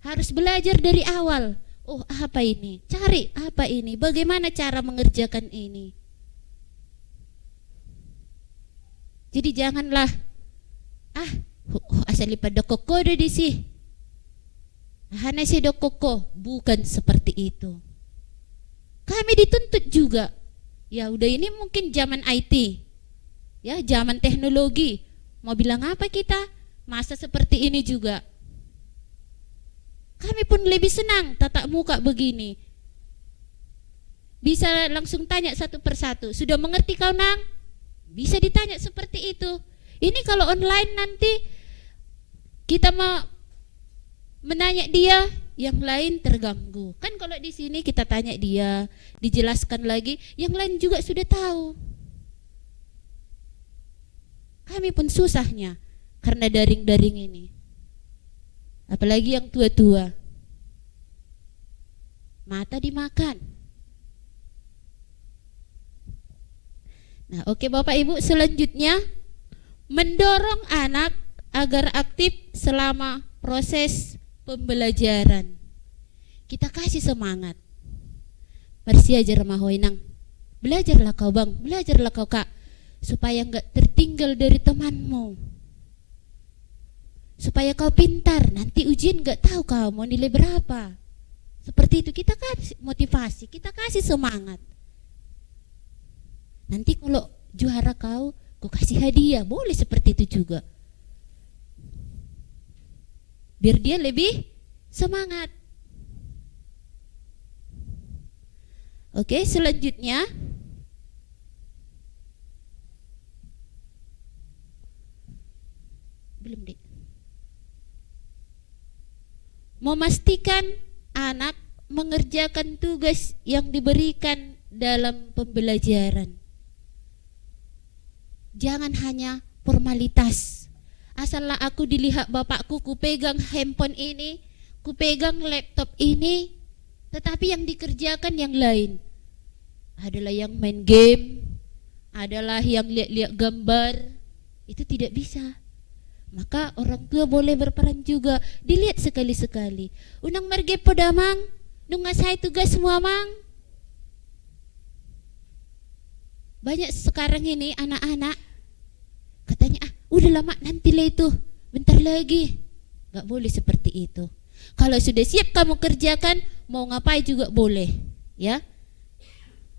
Harus belajar dari awal. Oh, apa ini? Cari apa ini? Bagaimana cara mengerjakan ini? Jadi janganlah asal lipat dokoko do di sih. Hana si dokoko, bukan seperti itu. Kami dituntut juga. Ya udah ini mungkin zaman IT. Ya, zaman teknologi. Mau bilang apa kita? Masa seperti ini juga. Kami pun lebih senang tatap muka begini. Bisa langsung tanya satu persatu. Sudah mengerti kau nang? Bisa ditanya seperti itu. Ini kalau online nanti kita mau menanya dia, yang lain terganggu. Kan kalau di sini kita tanya dia, dijelaskan lagi, yang lain juga sudah tahu. Kami pun susahnya karena daring-daring ini. Apalagi yang tua-tua. Mata dimakan. Nah, oke Bapak Ibu, selanjutnya mendorong anak agar aktif selama proses pembelajaran. Kita kasih semangat. Marsiajar mahoy nang. Belajarlah kau bang, belajarlah kau kak, supaya enggak tertinggal dari temanmu. Supaya kau pintar, nanti ujian enggak tahu kau mau nilai berapa. Seperti itu kita kasih motivasi, kita kasih semangat. Nanti kalau juara kau kasih hadiah, boleh seperti itu juga. Biar dia lebih semangat. Oke, selanjutnya belum deh. Memastikan anak mengerjakan tugas yang diberikan dalam pembelajaran. Jangan hanya formalitas. Asallah aku dilihat bapakku, ku pegang handphone ini, ku pegang laptop ini, tetapi yang dikerjakan yang lain. Adalah yang main game, adalah yang lihat-lihat gambar. Itu tidak bisa. Maka orang tua boleh berperan juga, dilihat sekali-sekali. Unang marge podamang, nung ngasai tugas semua mang. Banyak sekarang ini anak-anak katanya, udah lama nanti lah itu, bentar lagi. Gak boleh seperti itu. Kalau sudah siap kamu kerjakan, mau ngapain juga boleh, ya.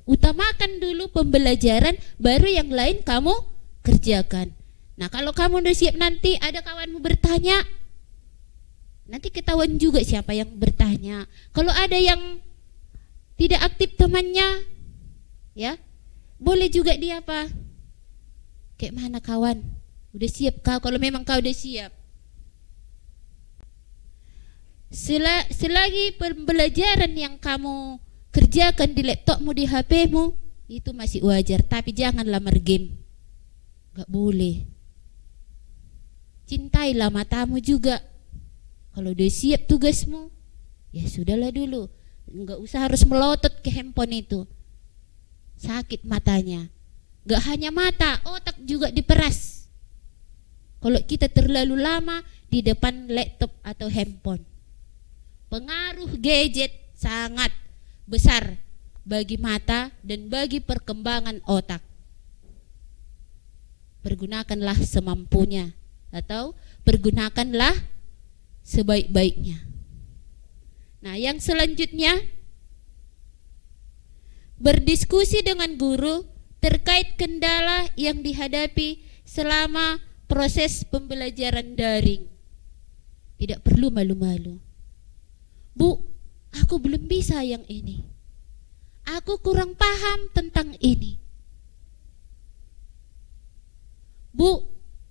Utamakan dulu pembelajaran, baru yang lain kamu kerjakan. Nah, kalau kamu udah siap, nanti ada kawanmu bertanya, nanti ketahuan juga siapa yang bertanya. Kalau ada yang tidak aktif temannya, ya, boleh juga dia apa? Kayak mana kawan? Udah siap kau? Kalau memang kau udah siap. Selagi pembelajaran yang kamu kerjakan di laptopmu, di HPmu, itu masih wajar. Tapi janganlah mergame. Gak boleh. Cintailah matamu juga. Kalau udah siap tugasmu, ya sudahlah dulu. Enggak usah harus melotot ke handphone itu. Sakit matanya. Gak hanya mata, otak juga diperas. Kalau kita terlalu lama di depan laptop atau handphone. Pengaruh gadget sangat besar bagi mata dan bagi perkembangan otak. Pergunakanlah semampunya atau pergunakanlah sebaik-baiknya. Nah, yang selanjutnya, berdiskusi dengan guru terkait kendala yang dihadapi selama proses pembelajaran daring. Tidak perlu malu-malu. Bu, aku belum bisa yang ini. Aku kurang paham tentang ini. Bu,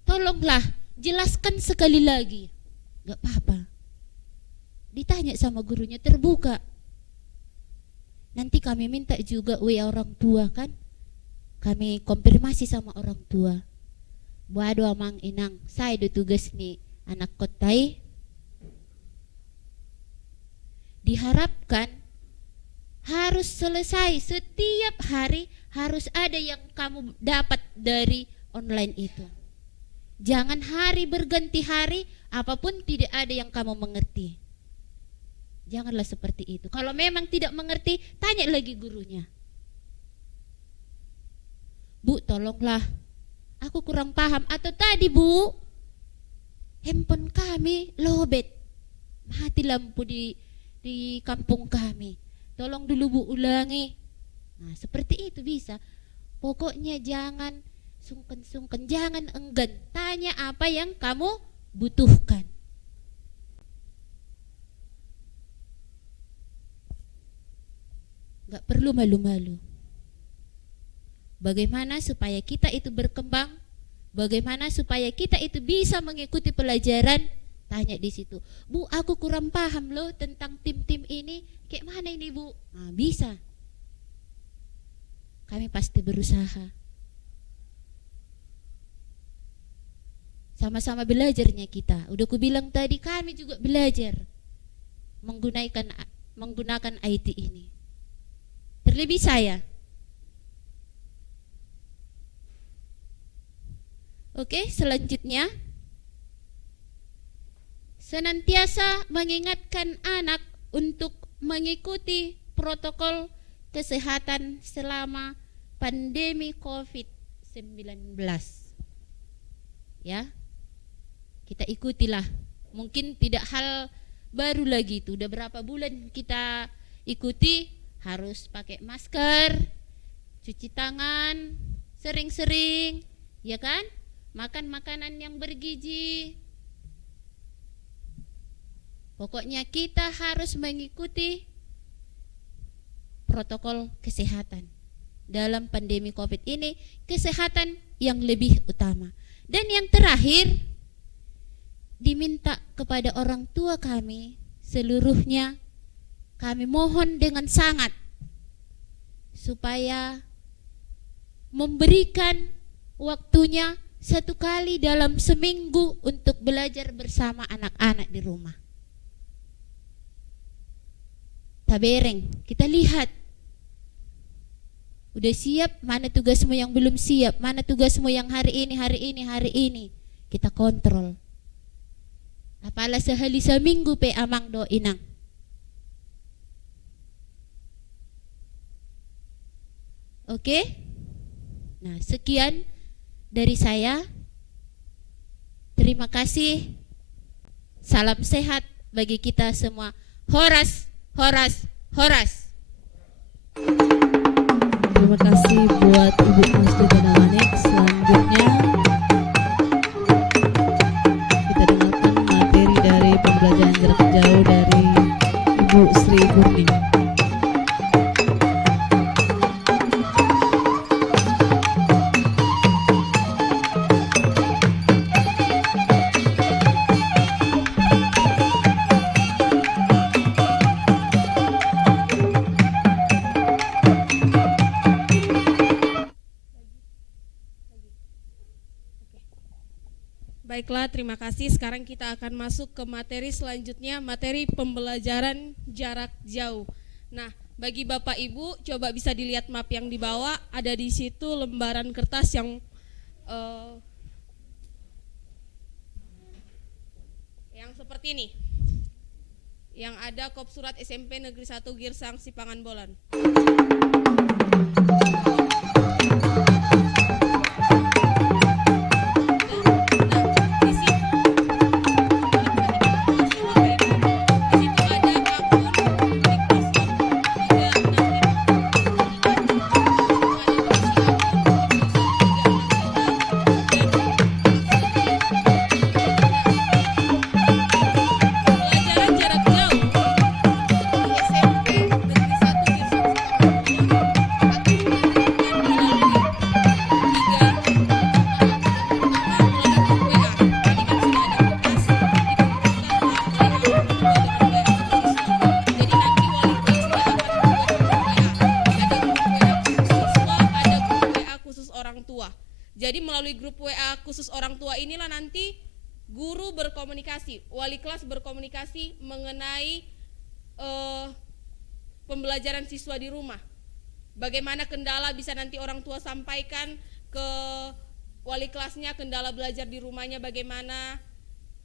tolonglah jelaskan sekali lagi. Gak apa-apa. Ditanya sama gurunya, terbuka. Nanti kami minta juga WA orang tua kan. Kami konfirmasi sama orang tua. Waduh amang inang, saya ada tugas nih anak kotai. Diharapkan harus selesai setiap hari, harus ada yang kamu dapat dari online itu. Jangan hari berganti hari, apapun tidak ada yang kamu mengerti. Janganlah seperti itu. Kalau memang tidak mengerti, tanya lagi gurunya. Bu, tolonglah, aku kurang paham. Atau tadi bu, handphone kami lowbat, mati lampu di kampung kami. Tolong dulu bu ulangi. Nah, seperti itu bisa. Pokoknya jangan sungkan-sungkan, jangan enggan. Tanya apa yang kamu butuhkan. Gak perlu malu-malu. Bagaimana supaya kita itu berkembang? Bagaimana supaya kita itu bisa mengikuti pelajaran? Tanya di situ. Bu, aku kurang paham loh tentang tim-tim ini. Kayak mana ini bu? Nah, bisa. Kami pasti berusaha. Sama-sama belajarnya kita. Udah ku bilang tadi, kami juga belajar menggunakan IT ini. Terlebih saya. Oke, selanjutnya, senantiasa mengingatkan anak untuk mengikuti protokol kesehatan selama pandemi COVID-19. Ya, kita ikutilah. Mungkin tidak hal baru lagi itu. Udah berapa bulan kita ikuti, harus pakai masker, cuci tangan sering-sering, ya kan? Makan makanan yang bergizi. Pokoknya kita harus mengikuti protokol kesehatan. Dalam pandemi COVID ini, kesehatan yang lebih utama. Dan yang terakhir, diminta kepada orang tua kami seluruhnya, kami mohon dengan sangat supaya memberikan waktunya 1 kali dalam seminggu untuk belajar bersama anak-anak di rumah. Tabereng, kita lihat. Udah siap, mana tugasmu yang belum siap, mana tugasmu yang hari ini. Kita kontrol. Apalah sehari seminggu pe amang do inang. Oke? Nah, sekian dari saya. Terima kasih. Salam sehat bagi kita semua. Horas, horas, horas. Terima kasih buat Ibu Mustika Namanik. Selanjutnya kita dengarkan materi dari pembelajaran jarak jauh dari Ibu Sri Gurning. Baiklah, terima kasih. Sekarang kita akan masuk ke materi selanjutnya, materi pembelajaran jarak jauh. Nah, bagi Bapak Ibu, coba bisa dilihat map yang di bawah, ada di situ lembaran kertas yang seperti ini. Yang ada kop surat SMP Negeri 1 Girsang Sipangan Bolan. Jadi melalui grup WA khusus orang tua inilah nanti guru berkomunikasi, wali kelas berkomunikasi mengenai pembelajaran siswa di rumah. Bagaimana kendala bisa nanti orang tua sampaikan ke wali kelasnya, kendala belajar di rumahnya bagaimana,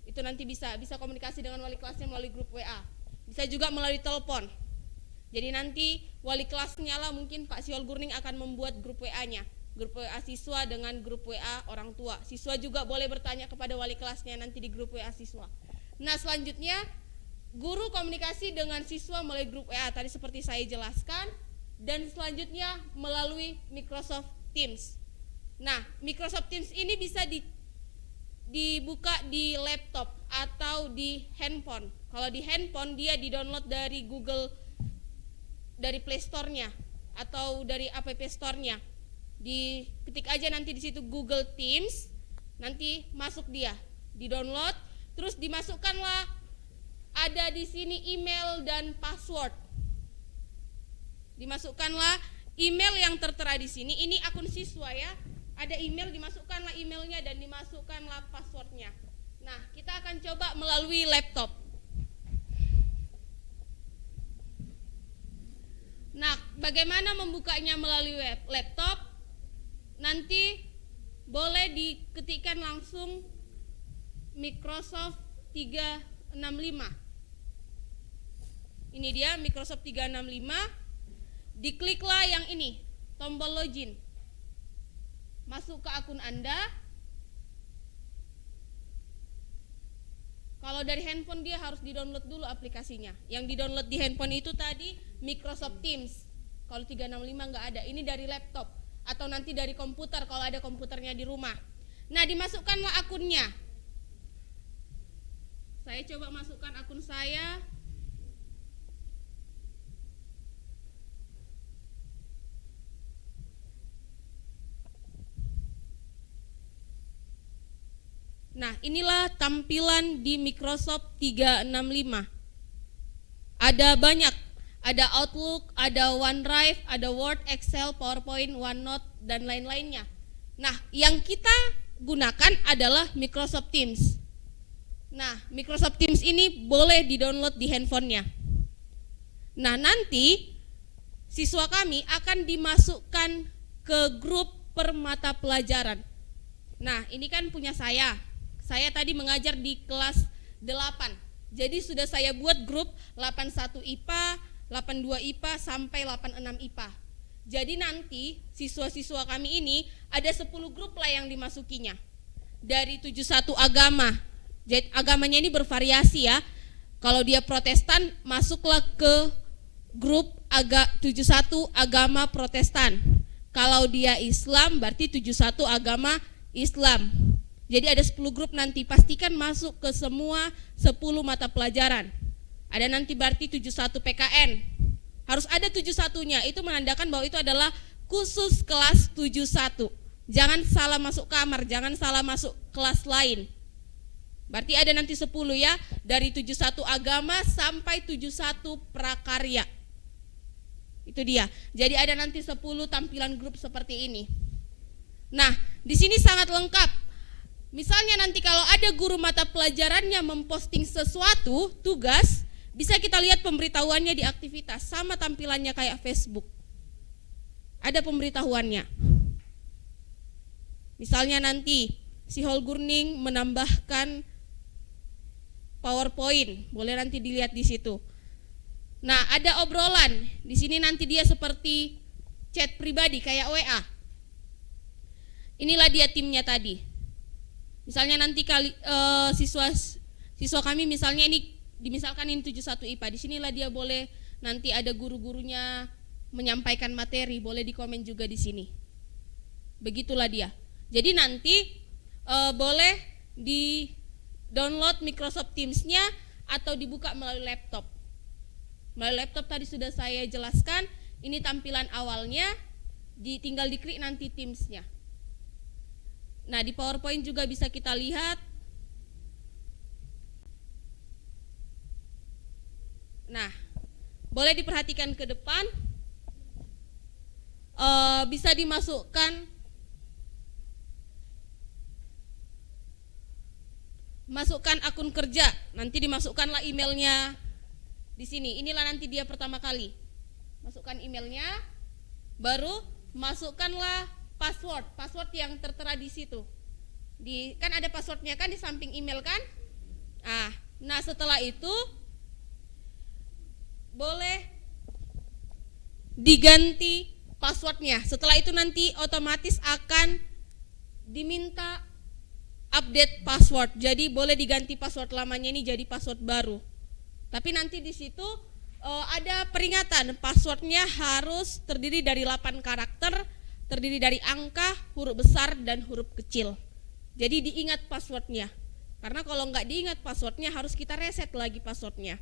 itu nanti bisa komunikasi dengan wali kelasnya melalui grup WA. Bisa juga melalui telepon. Jadi nanti wali kelasnya lah, mungkin Pak Siol Gurning akan membuat grup WA-nya. Grup WA siswa dengan grup WA orang tua. Siswa juga boleh bertanya kepada wali kelasnya nanti di grup WA siswa. Nah, selanjutnya guru komunikasi dengan siswa melalui grup WA tadi seperti saya jelaskan, dan selanjutnya melalui Microsoft Teams. Nah, Microsoft Teams ini bisa dibuka di laptop atau di handphone. Kalau di handphone dia di-download dari Google, dari Play Store-nya atau dari App Store-nya. Ketik aja nanti di situ Google Teams, nanti masuk dia, di-download, terus dimasukkanlah, ada di sini email dan password. Dimasukkanlah email yang tertera di sini, ini akun siswa ya. Ada email, dimasukkanlah emailnya dan dimasukkanlah passwordnya. Nah, kita akan coba melalui laptop. Nah, bagaimana membukanya melalui laptop? Nanti boleh diketikkan langsung Microsoft 365. Ini dia Microsoft 365. Dikliklah yang ini, tombol login. Masuk ke akun Anda. Kalau dari handphone dia harus di-download dulu aplikasinya. Yang di-download di handphone itu tadi Microsoft Teams. Kalau 365 nggak ada, ini dari laptop. Atau nanti dari komputer kalau ada komputernya di rumah. Nah, dimasukkanlah akunnya. Saya coba masukkan akun saya. Nah, inilah tampilan di Microsoft 365. Ada banyak. Ada Outlook, ada OneDrive, ada Word, Excel, PowerPoint, OneNote, dan lain-lainnya. Nah, yang kita gunakan adalah Microsoft Teams. Nah, Microsoft Teams ini boleh di-download di handphonenya. Nah, nanti siswa kami akan dimasukkan ke grup per mata pelajaran. Nah, ini kan punya saya. Saya tadi mengajar di kelas 8. Jadi sudah saya buat grup 81 IPA, 82 IPA sampai 86 IPA. Jadi nanti siswa-siswa kami ini ada 10 grup lah yang dimasukinya. Dari 71 agama. Jadi agamanya ini bervariasi ya. Kalau dia Protestan, masuklah ke grup 71 agama Protestan. Kalau dia Islam, berarti 71 agama Islam. Jadi ada 10 grup nanti, pastikan masuk ke semua 10 mata pelajaran. Ada nanti berarti 71 PKN. Harus ada 71-nya, itu menandakan bahwa itu adalah khusus kelas 71. Jangan salah masuk kamar, jangan salah masuk kelas lain. Berarti ada nanti 10 ya, dari 71 agama sampai 71 prakarya. Itu dia. Jadi ada nanti 10 tampilan grup seperti ini. Nah, di sini sangat lengkap. Misalnya nanti kalau ada guru mata pelajarannya memposting sesuatu, tugas, bisa kita lihat pemberitahuannya di aktivitas, sama tampilannya kayak Facebook. Ada pemberitahuannya. Misalnya nanti si Holgurning menambahkan PowerPoint, boleh nanti dilihat di situ. Nah, ada obrolan. Di sini nanti dia seperti chat pribadi kayak WA. Inilah dia timnya tadi. Misalnya nanti siswa kami misalnya ini dimisalkan ini 71 IPA. Di sinilah dia boleh nanti ada guru-gurunya menyampaikan materi, boleh dikomen juga di sini. Begitulah dia. Jadi nanti boleh di download Microsoft Teams-nya atau dibuka melalui laptop. Melalui laptop tadi sudah saya jelaskan, ini tampilan awalnya, tinggal diklik nanti Teams-nya. Nah, di PowerPoint juga bisa kita lihat. Nah, boleh diperhatikan ke depan, bisa dimasukkan akun kerja, nanti dimasukkanlah emailnya di sini. Inilah nanti dia pertama kali. Masukkan emailnya, baru masukkanlah password yang tertera di situ. Kan ada passwordnya kan di samping email kan? Nah setelah itu boleh diganti passwordnya. Setelah itu nanti otomatis akan diminta update password. Jadi boleh diganti password lamanya ini jadi password baru. Tapi nanti di situ ada peringatan, passwordnya harus terdiri dari 8 karakter, terdiri dari angka, huruf besar dan huruf kecil. Jadi diingat passwordnya. Karena kalau nggak diingat passwordnya harus kita reset lagi passwordnya.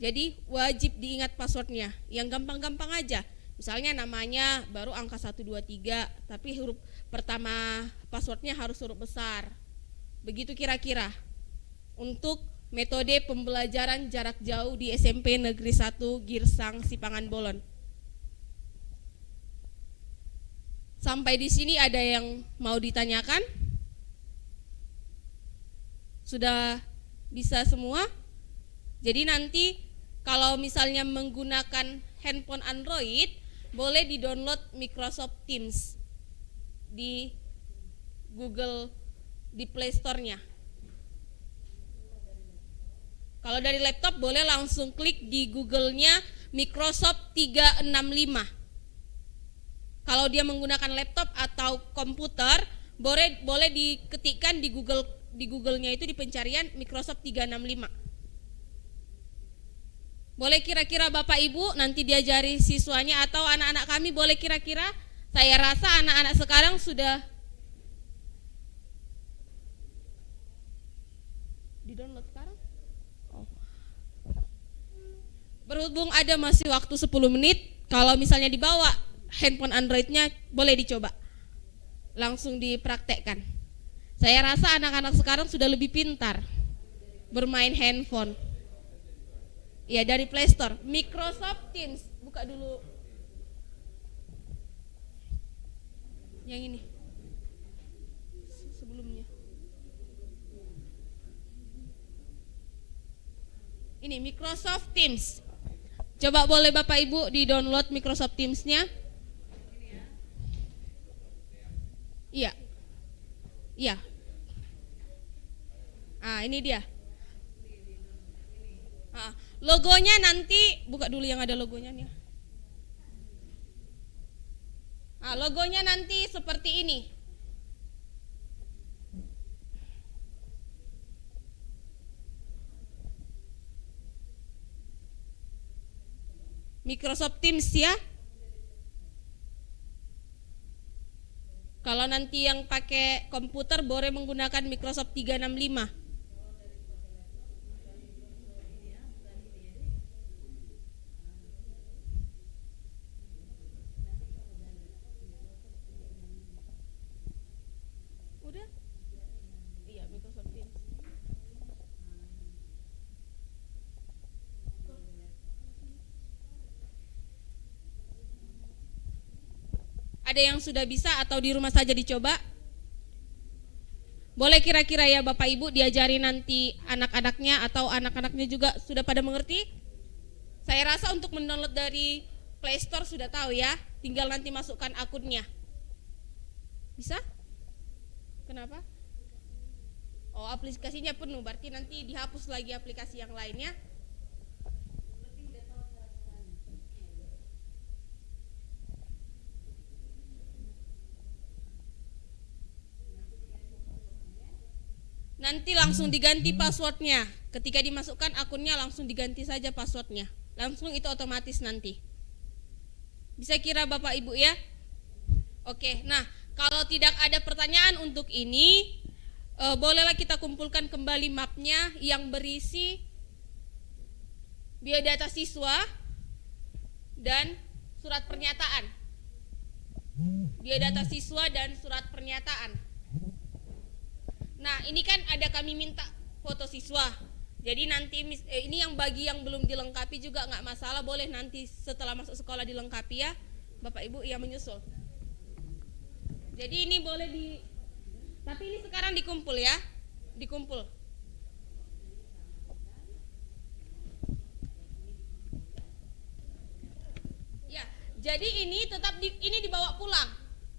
Jadi wajib diingat passwordnya. Yang gampang-gampang aja. Misalnya namanya baru angka 123, tapi huruf pertama passwordnya harus huruf besar. Begitu kira-kira untuk metode pembelajaran jarak jauh di SMP Negeri 1 Girsang Sipangan Bolon. Sampai di sini ada yang mau ditanyakan? Sudah bisa semua? Jadi nanti kalau misalnya menggunakan handphone Android, boleh di-download Microsoft Teams di Google, di Play Store-nya. Kalau dari laptop boleh langsung klik di Google-nya Microsoft 365. Kalau dia menggunakan laptop atau komputer, boleh diketikkan di Google-nya itu di pencarian Microsoft 365. Boleh kira-kira Bapak Ibu nanti diajari siswanya atau anak-anak kami boleh kira-kira. Saya rasa anak-anak sekarang sudah di-download sekarang. Berhubung ada masih waktu 10 menit, kalau misalnya dibawa handphone Android-nya boleh dicoba. Langsung dipraktekkan. Saya rasa anak-anak sekarang sudah lebih pintar bermain handphone. Ya, dari Play Store. Microsoft Teams, buka dulu. Yang ini. Sebelum ini Microsoft Teams. Coba boleh Bapak Ibu di-download Microsoft Teams-nya. Iya. Iya. Ini dia. Logonya nanti buka dulu yang ada logonya nih. Logonya nanti seperti ini. Microsoft Teams ya. Kalau nanti yang pakai komputer boleh menggunakan Microsoft 365. Udah? Iya, Microsoft Teams. Ada yang sudah bisa atau di rumah saja dicoba? Boleh kira-kira ya Bapak Ibu diajari nanti anak-anaknya atau anak-anaknya juga sudah pada mengerti? Saya rasa untuk mendownload dari Play Store sudah tahu ya, tinggal nanti masukkan akunnya. Bisa? Kenapa? Oh, aplikasinya penuh, berarti nanti dihapus lagi aplikasi yang lainnya. Nanti langsung diganti passwordnya. Ketika dimasukkan akunnya langsung diganti saja passwordnya. Langsung itu otomatis nanti. Bisa kira Bapak Ibu ya? Oke, nah kalau tidak ada pertanyaan untuk ini, bolehlah kita kumpulkan kembali mapnya yang berisi biodata siswa dan surat pernyataan. Biodata siswa dan surat pernyataan. Nah, ini kan ada kami minta foto siswa. Jadi nanti ini yang bagi yang belum dilengkapi juga nggak masalah, boleh nanti setelah masuk sekolah dilengkapi ya, Bapak Ibu yang menyusul. Jadi ini boleh tapi ini sekarang dikumpul ya, dikumpul. Ya, jadi ini tetap ini dibawa pulang.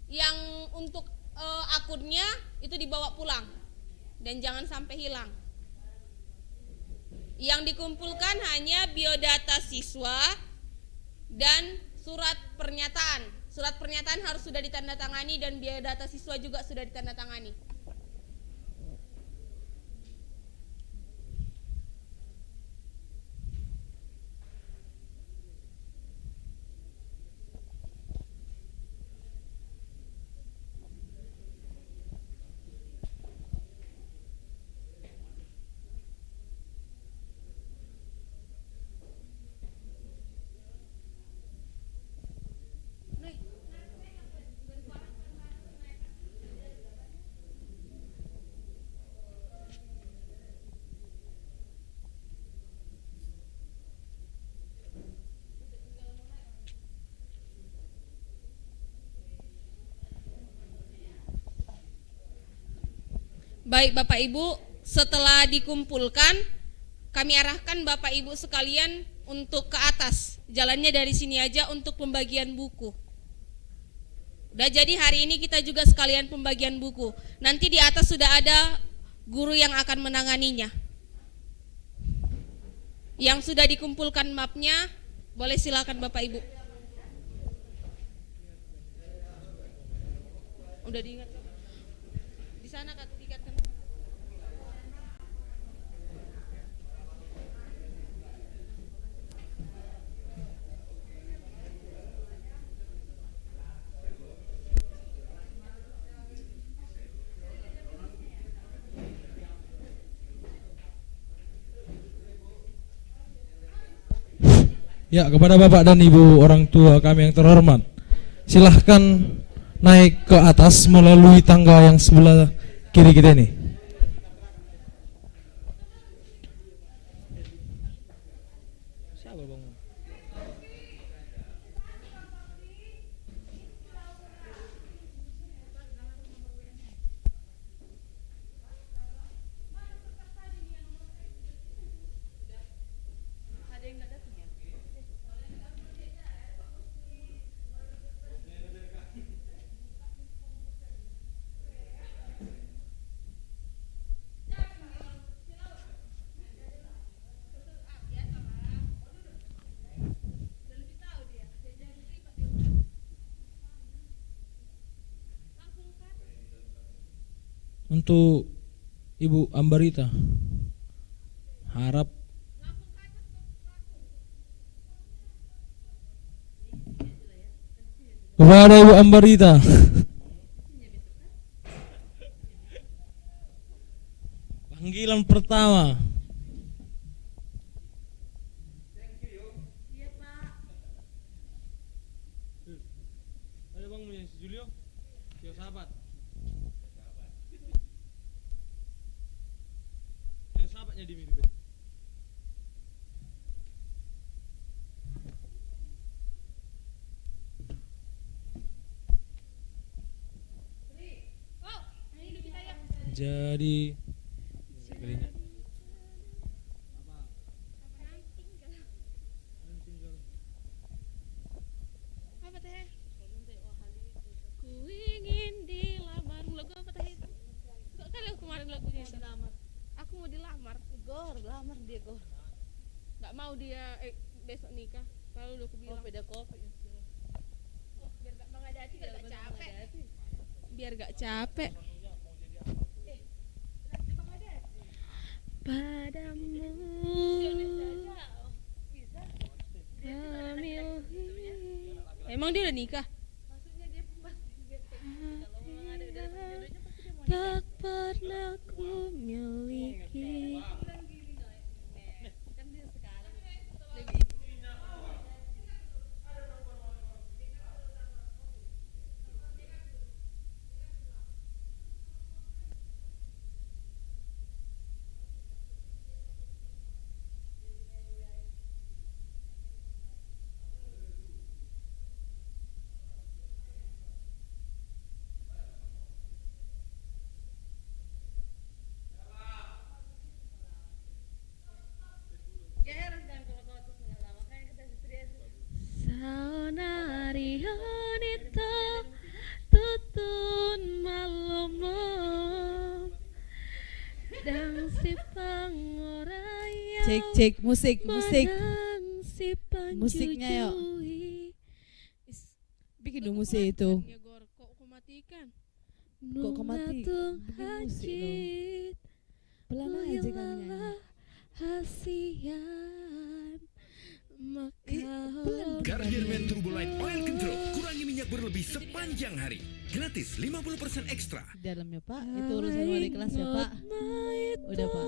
Yang untuk akunnya itu dibawa pulang. Dan jangan sampai hilang. Yang dikumpulkan hanya biodata siswa dan surat pernyataan. Surat pernyataan harus sudah ditandatangani dan biodata siswa juga sudah ditandatangani. Baik Bapak Ibu, setelah dikumpulkan, kami arahkan Bapak Ibu sekalian untuk ke atas. Jalannya dari sini aja untuk pembagian buku. Udah, jadi hari ini kita juga sekalian pembagian buku. Nanti di atas sudah ada guru yang akan menanganinya. Yang sudah dikumpulkan mapnya, boleh silakan Bapak Ibu. Udah diingat? Di sana Kak. Ya, kepada Bapak dan Ibu orang tua kami yang terhormat, silahkan naik ke atas melalui tangga yang sebelah kiri kita ini. untuk Ibu Ambarita. Harap kepada Ibu Ambarita. Panggilan pertama. Jadi Apa teh? Ku ingin dilamar. Lagu apa teh itu? Kok kali kemarin lagunya itu? Aku mau dilamar. Gor, lamar dia Gor. Gak mau dia besok nikah. Kalau udah aku bilang. Oh, beda kopi. Oh, biar gak menghadapi, biar gak capek. Biar gak capek. Padamu emang dia udah nikah? Tak pernah ku miliki. Saonari honito tutun malomom dang si pangoraya Cek musik. Musiknya yuk. Bikin dong musik itu. Kok aku matikan? Kok kau mati? Bikin musik dong. Pelan aja kamu nyanyi. Hasian maka Gardierman Turbolite Oil Control. Kurangi minyak berlebih sepanjang hari. Gratis 50% ekstra. Dalamnya Pak, itu urusan wali kelas ya Pak. Udah Pak.